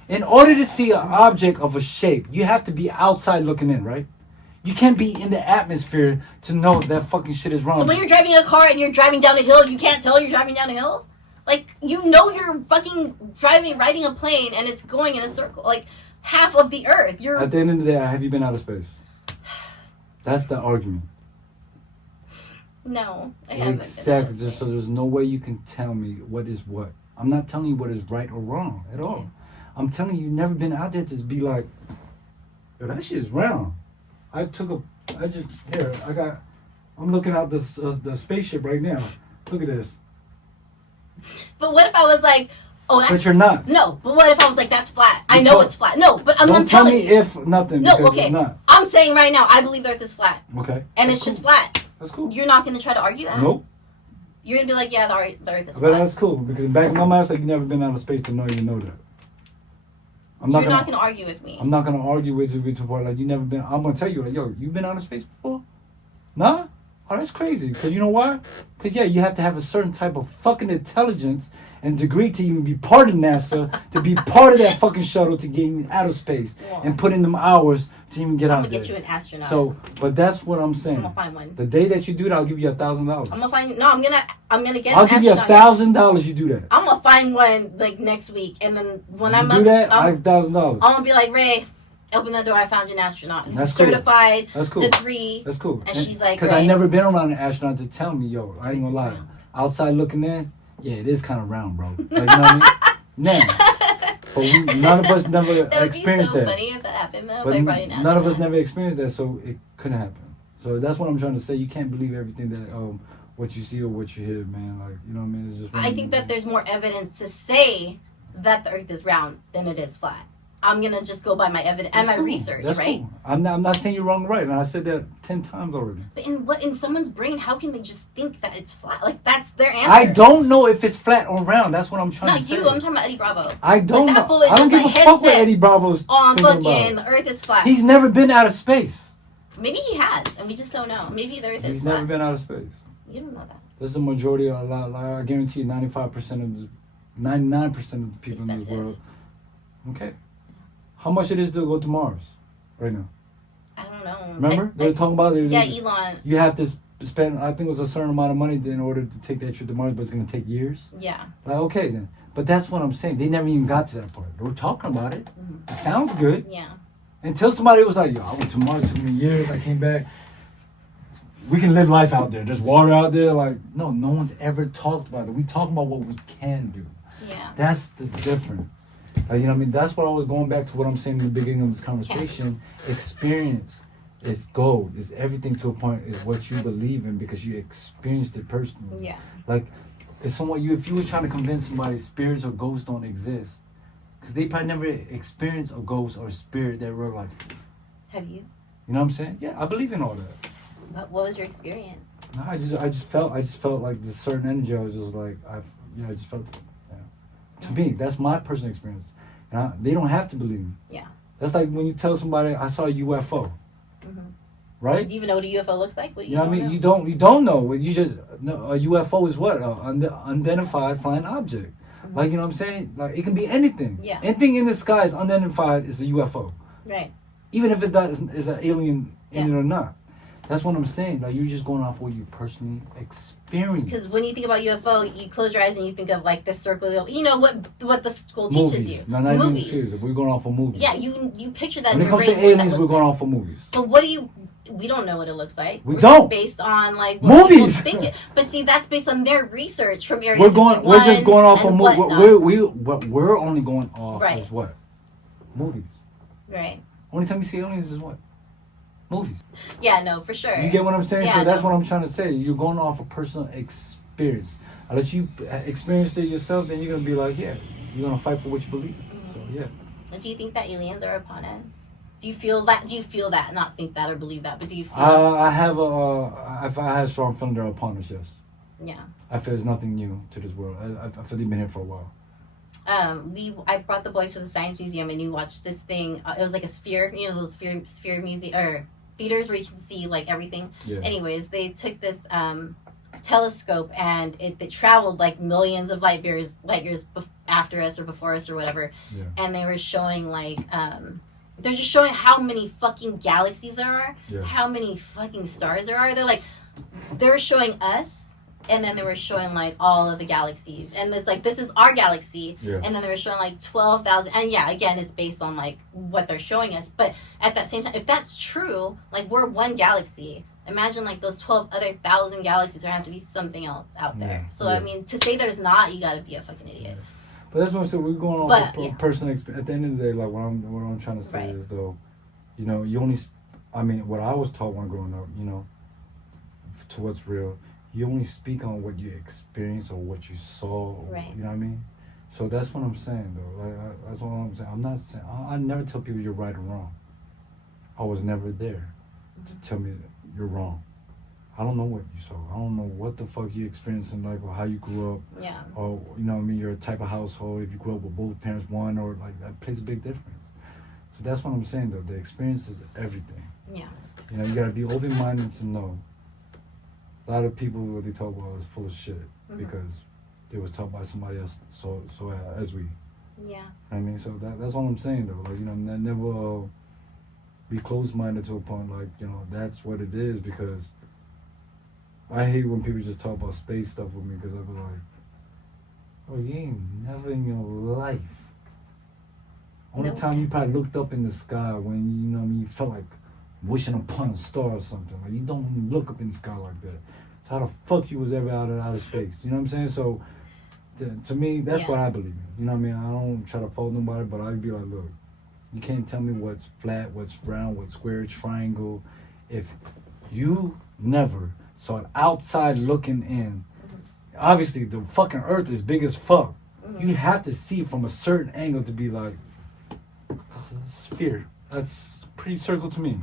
In order to see an object of a shape, you have to be outside looking in, right? You can't be in the atmosphere to know that fucking shit is wrong. So when you're driving a car and you're driving down a hill, you can't tell you're driving down a hill? Like, you know you're fucking riding a plane and it's going in a circle. Like, half of the Earth. At the end of the day, have you been out of space? That's the argument. No, I haven't. Exactly. So there's no way you can tell me what is what. I'm not telling you what is right or wrong at all. I'm telling you, you've never been out there to be like, yo, that shit is round. I'm looking out the spaceship right now. Look at this. But what if I was like, oh, that's... But you're not. No, but what if I was like, that's flat? I know it's flat. No, but I'm telling you. Don't tell me if nothing, because it's not. I'm saying right now, I believe the Earth is flat. Okay. And it's just flat. That's cool. You're not going to try to argue that? Nope. You're going to be like, yeah, the Earth is flat. flat. That's cool, because in the back of my mind, it's like you've never been out of space to know you know that. You're not going to argue with me. I'm not going to argue with you to the point like you never been. I'm going to tell you, like, yo, you've been out of space before? Nah? Oh, that's crazy. Because you know why? Because, yeah, you have to have a certain type of fucking intelligence and degree to even be part of NASA, to be part of that fucking shuttle to get in outer space and put in them hours to even get out there. I'm gonna get you an astronaut. So, but that's what I'm saying. I'm gonna find one. The day that you do that, I'll give you $1,000. I'm gonna find. No, I'm gonna get. I'll an give you astronaut. $1,000. You do that. I'm gonna find one like next week, and then when I'm do that, I'm $1,000. gonna be like, Ray, open the door. I found you an astronaut. That's cool. Certified. That's cool. Degree. That's cool. And she's like, because Ray, I never been around an astronaut to tell me, yo, I ain't gonna lie. real. Outside looking in, yeah, it is kind of round, bro. Like, you know what I mean? Nah. But none of us never that would experienced be so that. funny if that happened though. But if I brought you an none of us astronaut. never experienced that, so it couldn't happen. So that's what I'm trying to say. You can't believe everything that what you see or what you hear, man. Like, you know what I mean? It's just. I think that there's more evidence to say that the Earth is round than it is flat. I'm gonna just go by my evidence and my research, That's right? Cool. I'm not saying you're wrong or right, and I said that 10 times already. But in someone's brain, how can they just think that it's flat? Like that's their answer. I don't know if it's flat or round. That's what I'm trying to say. Not you. I'm talking about Eddie Bravo. I don't Like, that know. fool is I don't just give a like fuck what headset. Eddie Bravo's Oh, thinking fucking about. the Earth is flat. He's never been out of space. Maybe he has, and we just don't know. Maybe the Earth is He's flat. never been out of space. You don't know that. This is the majority of I guarantee you 95% of the 99% of the people in this expensive. world. Okay. How much it is to go to Mars right now? I don't know. Remember? They were talking about it. Yeah, Elon. You have to spend, I think it was a certain amount of money in order to take that trip to Mars, but it's going to take years. Yeah. Like, okay then. But that's what I'm saying. They never even got to that part. They were talking about it. It sounds good. Yeah. Until somebody was like, yo, I went to Mars, it took me years, I came back. We can live life out there. There's water out there. Like, no one's ever talked about it. We talk about what we can do. Yeah. That's the difference. Like, you know what I mean? That's what I was going back to what I'm saying in the beginning of this conversation. Experience is gold. Is everything to a point is what you believe in because you experienced it personally. Yeah. Like, it's somewhat if you were trying to convince somebody spirits or ghosts don't exist, because they probably never experienced a ghost or a spirit that were like, Have you? you know what I'm saying? Yeah, I believe in all that. What was your experience? No, I just felt like this certain energy. I was just like, I just felt it. Yeah. To me, that's my personal experience. And they don't have to believe me. Yeah. That's like when you tell somebody, I saw a UFO. Mm-hmm. Right? Do you even know what a UFO looks like? What do You know what I mean? You don't know. You just no. A UFO is what? Unidentified flying object. Mm-hmm. Like, you know what I'm saying? Like, it can be anything. Yeah. Anything in the sky is unidentified is a UFO. Right. Even if it is an alien in it or not. That's what I'm saying. Like, you're just going off what you personally experienced. Because when you think about UFO, you close your eyes and you think of like the circle. You know what the school teaches you. No, not movies. even serious. We're going off of movies. Yeah, you picture that. When in it your comes to brain, what that aliens, we're looks going like. off of movies. But what do you? We don't know what it looks like. We We're don't. just based on like what Movies. people think it. But see, that's based on their research from Area We're just going off of movies. movies. We're only going off Right. is what? Movies. Right. Only time you see aliens is what? Movies. Yeah, no, for sure. You get what I'm saying? Yeah, So that's no. what I'm trying to say. You're going off of personal experience. Unless you experienced it yourself, then you're gonna be like, yeah, you're gonna fight for what you believe. So yeah. Do you think that aliens are upon us? Do you feel that? Do you feel that? Not think that or believe that, but do you feel? I have a strong feeling they're upon us. Yes. Yeah. I feel it's nothing new to this world. I feel they've been here for a while. I brought the boys to the science museum and we watched this thing. It was like a sphere, you know, those sphere museum or theaters where you can see like everything. Yeah. Anyways, they took this telescope and it traveled like millions of light years after us or before us or whatever. Yeah. And they were showing like they're just showing how many fucking galaxies there are, how many fucking stars there are. They were showing us. And then they were showing like all of the galaxies, and it's like this is our galaxy. Yeah. And then they were showing like 12,000. And yeah, again, it's based on like what they're showing us. But at that same time, if that's true, like we're one galaxy. Imagine like those 12,000 galaxies. There has to be something else out there. So I mean, to say there's not, you got to be a fucking idiot. But that's what I'm saying. We're going on personal experience. At the end of the day, like what I'm trying to say is though, you know, you only. I mean, what I was taught when growing up, you know, to what's real. You only speak on what you experienced or what you saw. Or, you know what I mean? So that's what I'm saying, though. Like, that's what I'm saying. I'm not saying... I never tell people you're right or wrong. I was never there to tell me you're wrong. I don't know what you saw. I don't know what the fuck you experienced in life or how you grew up. Yeah. Or, you know what I mean, your type of household. If you grew up with both parents, one, or like that plays a big difference. So that's what I'm saying, though. The experience is everything. Yeah. You know, you got to be open-minded to know. A lot of people, what they talk about is full of shit because it was taught by somebody else. So as we. Yeah. I mean, so that's all I'm saying though. Like, you know, never be closed-minded to a point. Like, you know, that's what it is, because I hate when people just talk about space stuff with me, because I be like, oh, you ain't never in your life. Only time you probably looked up in the sky when, you know what I mean, you felt like wishing upon a star or something. Like, you don't even look up in the sky like that. So how the fuck you was ever out of outer space? You know what I'm saying? So to me, that's what I believe in. You know what I mean? I don't try to fault nobody, but I'd be like, look, you can't tell me what's flat, what's round, what's square, triangle. If you never saw it outside looking in, obviously the fucking earth is big as fuck. You have to see from a certain angle to be like, that's a sphere. That's pretty circle to me.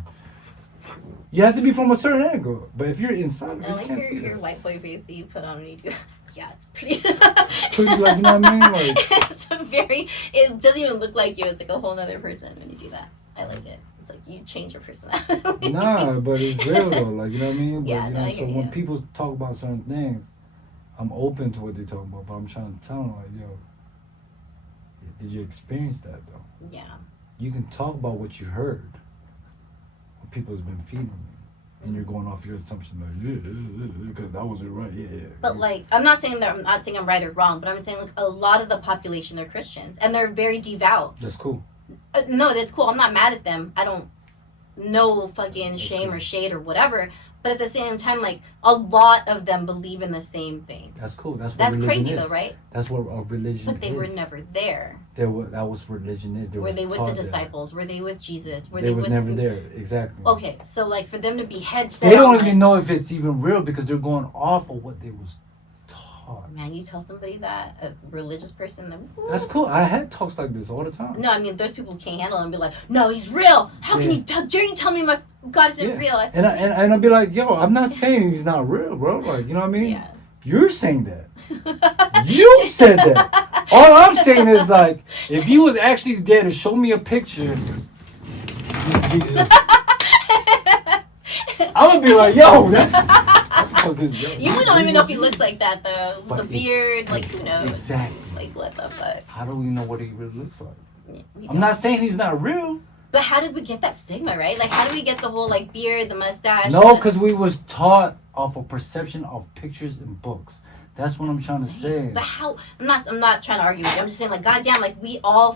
You have to be from a certain angle. But if you're inside of it, you can't see your that. white boy face that you put on when you do that. Yeah, it's pretty. Pretty, like, you know what I mean? Like, it doesn't even look like you. It's like a whole other person when you do that. I like it. It's like you change your personality. nah, but it's real though. Like, you know what I mean? But, Yeah, you no, know, I so hear when you. people talk about certain things, I'm open to what they're talking about, but I'm trying to tell them, like, yo, did you experience that though? Yeah. You can talk about what you heard, what people's been feeding you, and you're going off your assumption, like, yeah, because that wasn't right, yeah. But like, I'm not saying I'm right or wrong, but I'm saying like a lot of the population are Christians and they're very devout. That's cool. No, that's cool. I'm not mad at them. I don't know fucking shame or shade or whatever. But at the same time, like, a lot of them believe in the same thing. That's cool. That's crazy religion is. though, right? That's what a religion is. But they were never there. That was religion is. Were they with the disciples? Were they with Jesus? They was never there. Exactly. Okay, so like for them to be head set, they don't even know if it's even real, because they're going off of what they was taught. Man, you tell somebody that, a religious person, That's cool. I had talks like this all the time. No, I mean, there's people who can't handle it and be like, no, he's real. How can you dare you tell me my God isn't real? And I'll be like, yo, I'm not saying he's not real, bro. Like, you know what I mean? Yeah. You're saying that. You said that. All I'm saying is, like, if you was actually there to show me a picture, Jesus, I would be like, yo, that's. You don't even know if he looks like that, though. But the beard, like, who knows? Exactly. Like, what the fuck? How do we know what he really looks like? We I'm don't. not saying he's not real. But how did we get that stigma, right? Like, how did we get the whole, like, beard, the mustache? No, because we was taught off of perception of pictures and books. That's what I'm trying to say. But how? I'm not trying to argue with you. I'm just saying, like, goddamn, like, we all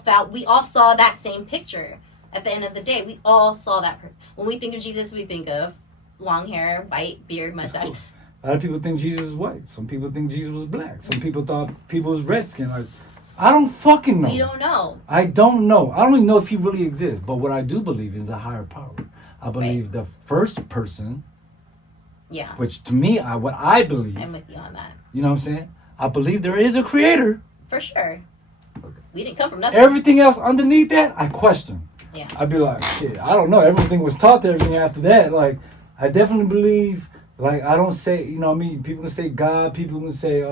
saw that same picture. At the end of the day, we all saw that. When we think of Jesus, we think of long hair, white beard, mustache. Cool. A lot of people think Jesus is white. Some people think Jesus was black. Some people thought people was red skin. Like, I don't fucking know. We don't know. I don't know. I don't even know if he really exists. But what I do believe is a higher power. I believe the first person. Yeah. Which to me, what I believe. I'm with you on that. You know what I'm saying? I believe there is a creator. For sure. Okay. We didn't come from nothing. Everything else underneath that, I question. Yeah. I'd be like, shit, I don't know. Everything was taught to everything after that. Like, I definitely believe, like, I don't say, you know what I mean? People can say God. People can say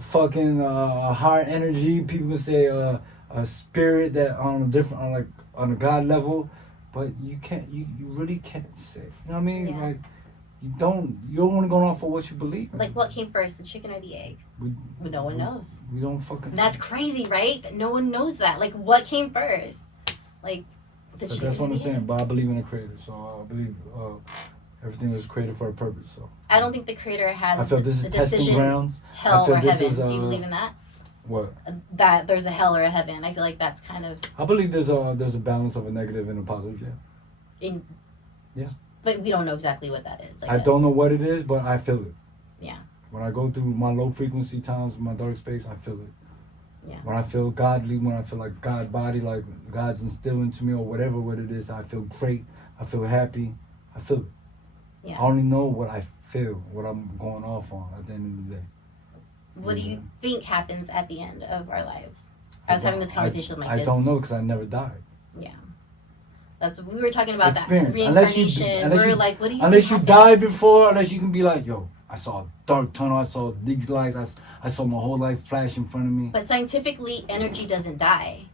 fucking higher energy. People can say a spirit that on a different, on a God level. But you can't, you really can't say. You know what I mean? Yeah. Like, you're only going off for what you believe in. Like, what came first, the chicken or the egg? No one knows. We don't fucking. And that's crazy, right? That no one knows that. Like, what came first? Like, the chicken. That's what or I'm the saying. egg? But I believe in a creator, so I believe everything was created for a purpose. So I don't think the creator has I feel this the is testing decision, grounds. hell I feel or this heaven. is, Do you believe in that? What? That there's a hell or a heaven. I feel like that's kind of I believe there's a balance of a negative and a positive. Yeah. Yeah. But we don't know exactly what that is. I don't know what it is, but I feel it. Yeah. When I go through my low frequency times, my dark space, I feel it. Yeah. When I feel godly, when I feel like God body, like God's instilling to me or whatever what it is, I feel great. I feel happy. I feel it. Yeah. I only know what I feel, what I'm going off on at the end of the day. What do you think happens at the end of our lives? I was having this conversation with my I kids. don't know because I never died. Yeah. That's we were talking about Experience. that reincarnation. We're like, what do you unless think you happens? died before, unless you can be like, yo, I saw a dark tunnel, I saw these lights, I saw my whole life flash in front of me. But scientifically, energy doesn't die.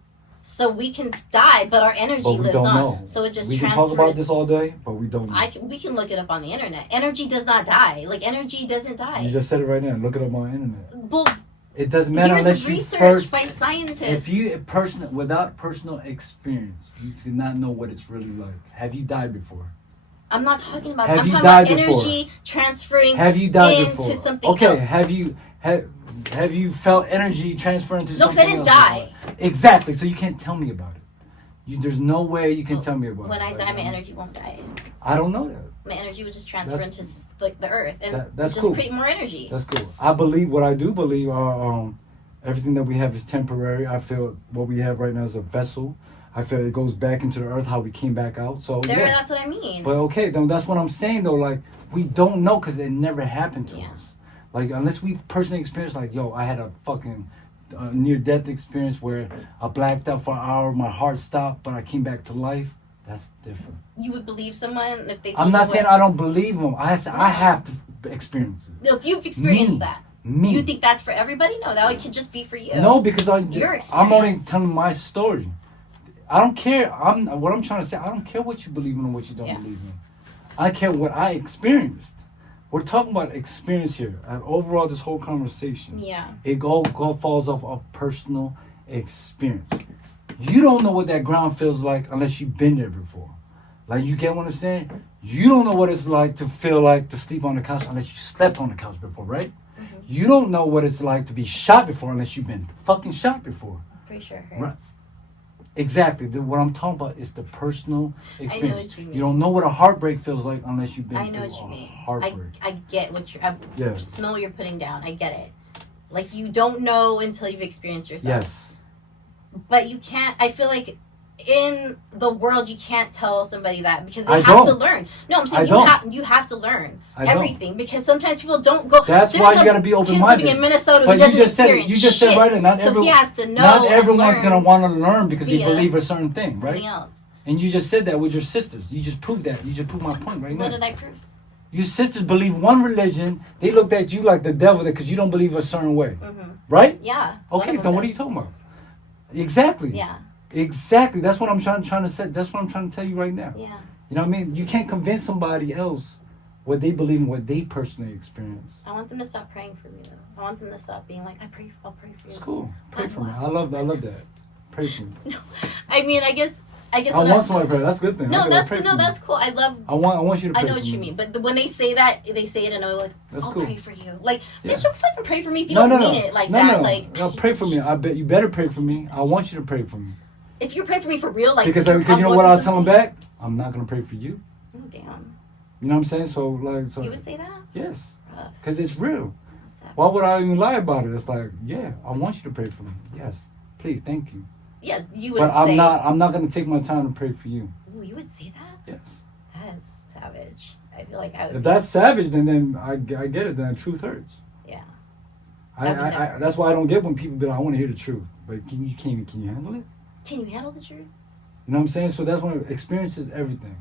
So we can die, but our energy But we lives don't on. know. So it just we transfers. can talk about this all day, but we don't know. We can look it up on the internet. Energy does not die. Like, energy doesn't die. You just said it right now. Look it up on the internet. Well, It doesn't matter Years unless of you research first. by scientists. If you without personal experience, you do not know what it's really like. Have you died before? I'm not talking about. Have I'm you talking about died before? energy transferring Have you died into before? something Okay. else. Have you felt energy transferring to No, because something I didn't else die. before? Exactly. So you can't tell me about it. There's no way you can tell me about When it. I die, my energy won't die. I don't know that. My energy would just transfer That's- into like the earth and that's just cool. create more energy. That's cool. I believe what I do believe are everything that we have is temporary. I feel what we have right now is a vessel. I feel it goes back into the earth how we came back out. So There, yeah. that's what I mean. But okay, then that's what I'm saying though. Like we don't know because it never happened to us. Like unless we personally experienced, like yo, I had a fucking near-death experience where I blacked out for an hour, my heart stopped, but I came back to life. That's different. You would believe someone if they told I'm not you saying what, I don't believe them. I have to experience it. no, if you've experienced Me. that. Me. You think that's for everybody? No, that could just be for you. No, because Your I'm only experience. telling my story. I don't care. What I'm trying to say. I don't care what you believe in or what you don't Yeah. believe in. I care what I experienced. We're talking about experience here. And overall, this whole conversation, Yeah. it all falls off of personal experience. You don't know what that ground feels like unless you've been there before. Like you get what I'm saying? You don't know what it's like to feel like to sleep on the couch unless you slept on the couch before, right? Mm-hmm. You don't know what it's like to be shot before unless you've been fucking shot before. Pretty sure it hurts. Right. Exactly. What I'm talking about is the personal experience. what you mean. You don't know what a heartbreak feels like unless you've been I know through what you a mean. heartbreak. I get what I Yeah. smell what you're putting down. I get it. Like you don't know until you've experienced yourself. Yes. But you can't. I feel like in the world you can't tell somebody that because I they have to don't. learn. No, I'm I saying don't. you have to learn I don't. everything because sometimes people don't go. That's There's why you a gotta be kid open-minded. living in Minnesota But who you doesn't just said it. experience You just said shit. right. Not So he has to know. Not and everyone's learn gonna want to learn because they via believe a certain thing, something right? else. And you just said that with your sisters. You just proved that. You just proved my point right What now. did I prove? Your sisters believe one religion. They looked at you like the devil because you don't believe a certain way, Mm-hmm. right? Yeah. Okay, then what are you talking about? Exactly. Yeah. Exactly. That's what I'm trying to say. That's what I'm trying to tell you right now. Yeah. You know what I mean? You can't convince somebody else what they believe in, what they personally experience. I want them to stop praying for me though. I want them to stop being like, I'll pray for you. It's cool. Pray for me. I love that. Pray for me. No, I mean, I guess. I want somebody to pray. That's a good thing. No, Okay, that's pray for me. that's cool. I love. I want you to pray I know for what you me. mean, but when they say that, they say it and I'm like, That's I'll cool. pray for you. Like, Yeah. bitch, don't fucking pray for me if you don't mean it like that. No. Like, No, pray for me. I bet you better pray for me. I want you to pray for me. if you pray for me for real, like, Because you know what I'll tell them back? I'm not going to pray for you. Oh, damn. You know what I'm saying? So. You would say that? Yes. Rough. Because it's real. Sad. Why would I even lie about it? It's like, yeah, I want you to pray for me. Yes. Please, thank you. Yeah, you would But say. I'm not going to take my time to pray for you. Ooh, you would say that? Yes. That's savage. I feel like I would. If that's savage, then I get it. Then truth hurts. Yeah. I that's why I don't get when people be like, I want to hear the truth. But can you handle it? Can you handle the truth? You know what I'm saying? So that's when experience is everything.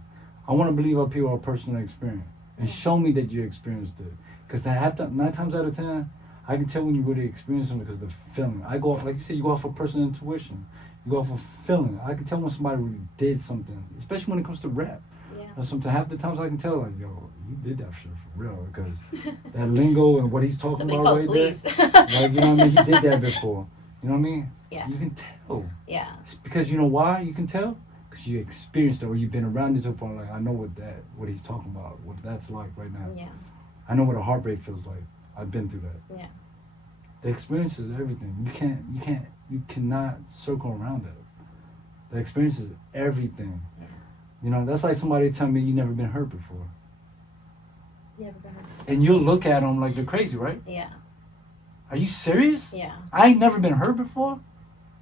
I want to believe our people are personal experience and show me that you experienced it. Because 9 times out of 10, I can tell when you really experience something because the feeling. I go off, like you said, you go off of personal intuition. You go off of feeling. I can tell when somebody really did something, especially when it comes to rap. Yeah. Or sometimes half the times I can tell, like, yo, you did that shit for real because that lingo and what he's talking Somebody about call right police. there. Like, you know what I mean? He did that before. You know what I mean? Yeah. You can tell. Yeah. It's because you know why you can tell? Because you experienced it or you've been around it to a point like, I know what he's talking about, what that's like right now. Yeah. I know what a heartbreak feels like. I've been through that. Yeah. The experience is everything. You cannot circle around it. The experience is everything. Yeah. You know, that's like somebody telling me you never been hurt before. You ever been hurt? And you'll look at them like they're crazy, right? Yeah. Are you serious? Yeah. I ain't never been hurt before.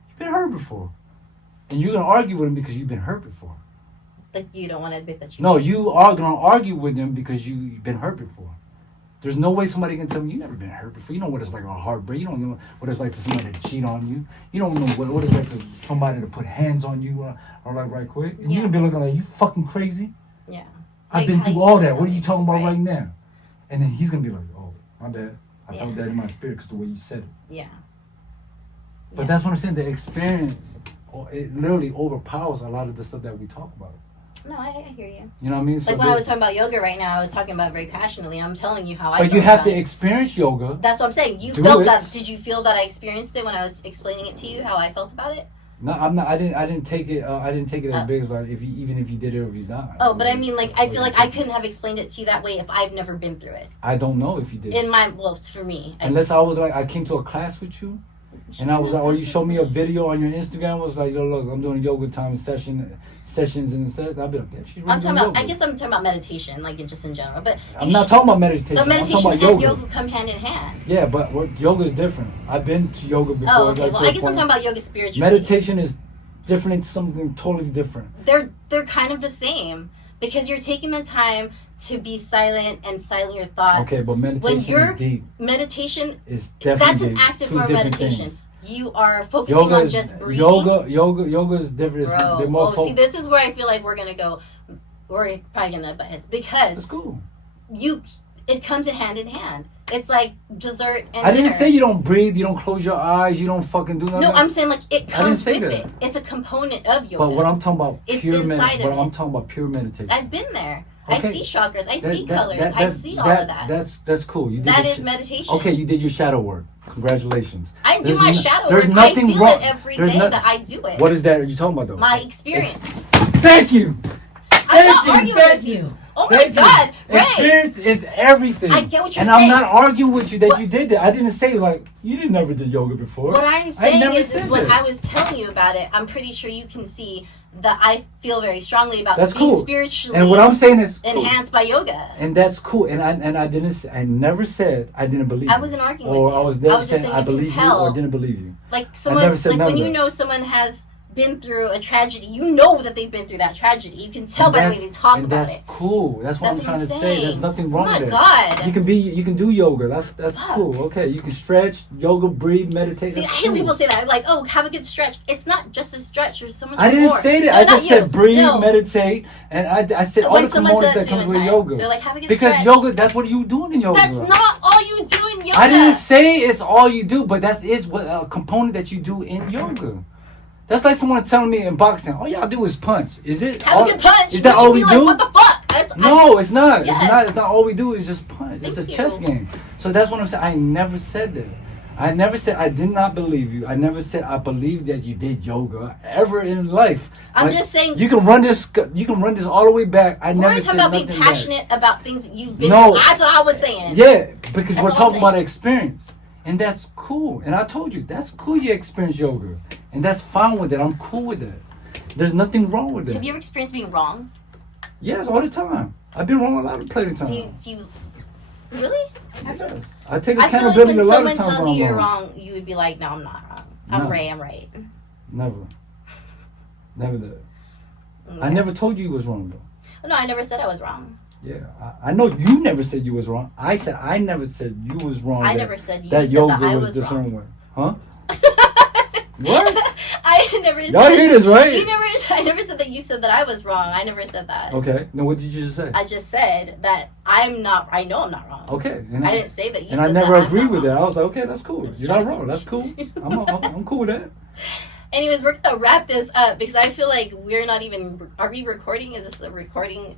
You've been hurt before. And you're going to argue with them because you've been hurt before. Like you don't want to admit that you. No, you are going to argue with them because you've been hurt before. There's no way somebody can tell me you've never been hurt before. You know what it's like a heartbreak. You don't know what it's like to somebody to cheat on you. You don't know what it's like to somebody to put hands on you or like right quick. And you're going to be looking like, you fucking crazy? Yeah. I've Like, been how through you all can that. tell What are you me, talking about right? right now? And then he's going to be like, oh, my bad. I Yeah. felt that in my spirit because the way you said it. Yeah. But Yeah. that's what I'm saying. The experience, it literally overpowers a lot of the stuff that we talk about. No, I hear you. You know what I mean? So Like when I was talking about yoga right now, I was talking about it very passionately. I'm telling you how I. But felt you have about to it. experience yoga. That's what I'm saying. You Do felt it. that? Did you feel that I experienced it when I was explaining it to you? How I felt about it? No, I'm not. I didn't take it. I didn't take it as big as like even if you did it or if you not. Oh, but I mean, like I feel like I couldn't have explained it to you that way if I've never been through it. I don't know if you did. For me. Unless I was like, I came to a class with you, and I was like, or you showed me a video on your Instagram. Was like, yo, look, I'm doing yoga time sessions and stuff. I'd be like, yeah, she's really I'm talking doing about. yoga. I guess I'm talking about meditation, like just in general. But I'm not talking about meditation. But I'm meditation talking and about yoga come hand in hand. Yeah, but yoga is different. I've been to yoga before. Oh, okay. like, Well, to a I guess I'm point. talking about yoga spiritually. Meditation is different. It's something totally different. They're kind of the same because you're taking the time to be silent and silent your thoughts. Okay, but meditation is deep. Meditation It's definitely that's an deep. active Two form of different meditation. things. You are focusing Yoga on is, just breathing. yoga is different. It's, Bro, they're more see, this is where I feel like we're probably gonna butt heads because That's cool. it comes in hand. It's like dessert and I didn't dinner. say you don't breathe, you don't close your eyes, you don't fucking do nothing. No, I'm saying like it comes say with that. it. It's a component of yoga. But what I'm talking about, It's pure inside of it. I'm talking about pure meditation. I've been there. Okay. I see chakras. I see colors. I see all of that. That's cool. You did That your is meditation. Okay, you did your shadow work. Congratulations. I do my shadow there's work. nothing I feel wrong. it every There's day no- that I do it. What is that you talking about though? My experience. Thank you. I'm not you, arguing thank with you. you. Oh my Thank you. God, Ray. Experience is everything. I get what you're and saying. I'm not arguing with you that What- you did that. I didn't say like you didn't never did yoga before. What I'm saying never is said what that. I was telling you about it. I'm pretty sure you can see that I feel very strongly about That's being cool. spiritually And what I'm saying is cool. enhanced by yoga. And that's cool. And I never said I didn't believe. I you. wasn't arguing Or with you. I was never I was just saying saying I you can believe you tell. or didn't believe you. Like someone, never said like none when of you that. know someone has been through a tragedy, you know that they've been through that tragedy. You can tell by the way they talk and about that's it. cool. That's what That's I'm trying what to I'm say. saying. There's nothing wrong Oh my with God. that. You can do yoga. That's Fuck. cool. Okay, you can stretch, yoga, breathe, meditate. See, I That's hate when cool. people say that. Like, oh, have a good stretch. It's not just a stretch. There's so much I didn't more. say that. No, I not just you. said breathe, No. meditate, and I said all When the someone components says that to you comes one with time, yoga. they're like, have a good Because stretch. yoga, that's what you do in yoga. That's not all you do in yoga. I didn't say it's all you do, but that is what a component that you do in yoga. That's like someone telling me in boxing, all y'all do is punch. Is it? Have a good punch. Is that You all should we be do? like, what the fuck? That's, No, it's not. Yes. It's not. It's not all we do is just punch. It's a Thank chess you. game. So that's what I'm saying. I never said that. I never said I did not believe you. I never said I believed that you did yoga ever in life. I'm just saying- you can run this. You can run this all the way back. I We're never talking said about nothing being bad. passionate about things that you've been No. through. That's what I was saying. Yeah, because That's we're all talking I'm about saying. experience, and that's cool. And I told you that's cool. You experience yoga, and that's fine with it. I'm cool with that. There's nothing wrong with it. Have you ever experienced being wrong? Yes, all the time. I've been wrong a lot of plenty of times. Do you really? Yes. I take I feel like accountability when a lot someone of times tells when you I'm you're wrong. wrong, you would be like, no, I'm not wrong. I'm No. right. I'm right. Never. Never did. I Okay. never told you you was wrong though. No, I never said I was wrong. Yeah, I know you never said you was wrong. I said I never said you was wrong. I that, never said you that said yoga that I was was the certain wrong. way. Huh? What? I never Y'all said, hear this, right? I never said that you said that I was wrong. I never said that. Okay. Now what did you just say? I just said that I know I'm not wrong. Okay. I didn't say that you And said I never that I'm agreed not with that. wrong. I was like, okay, that's cool. You're not wrong. That's cool. I'm cool with that. Anyways, we're gonna wrap this up because I feel like we're not even. Are we recording? Is this a recording?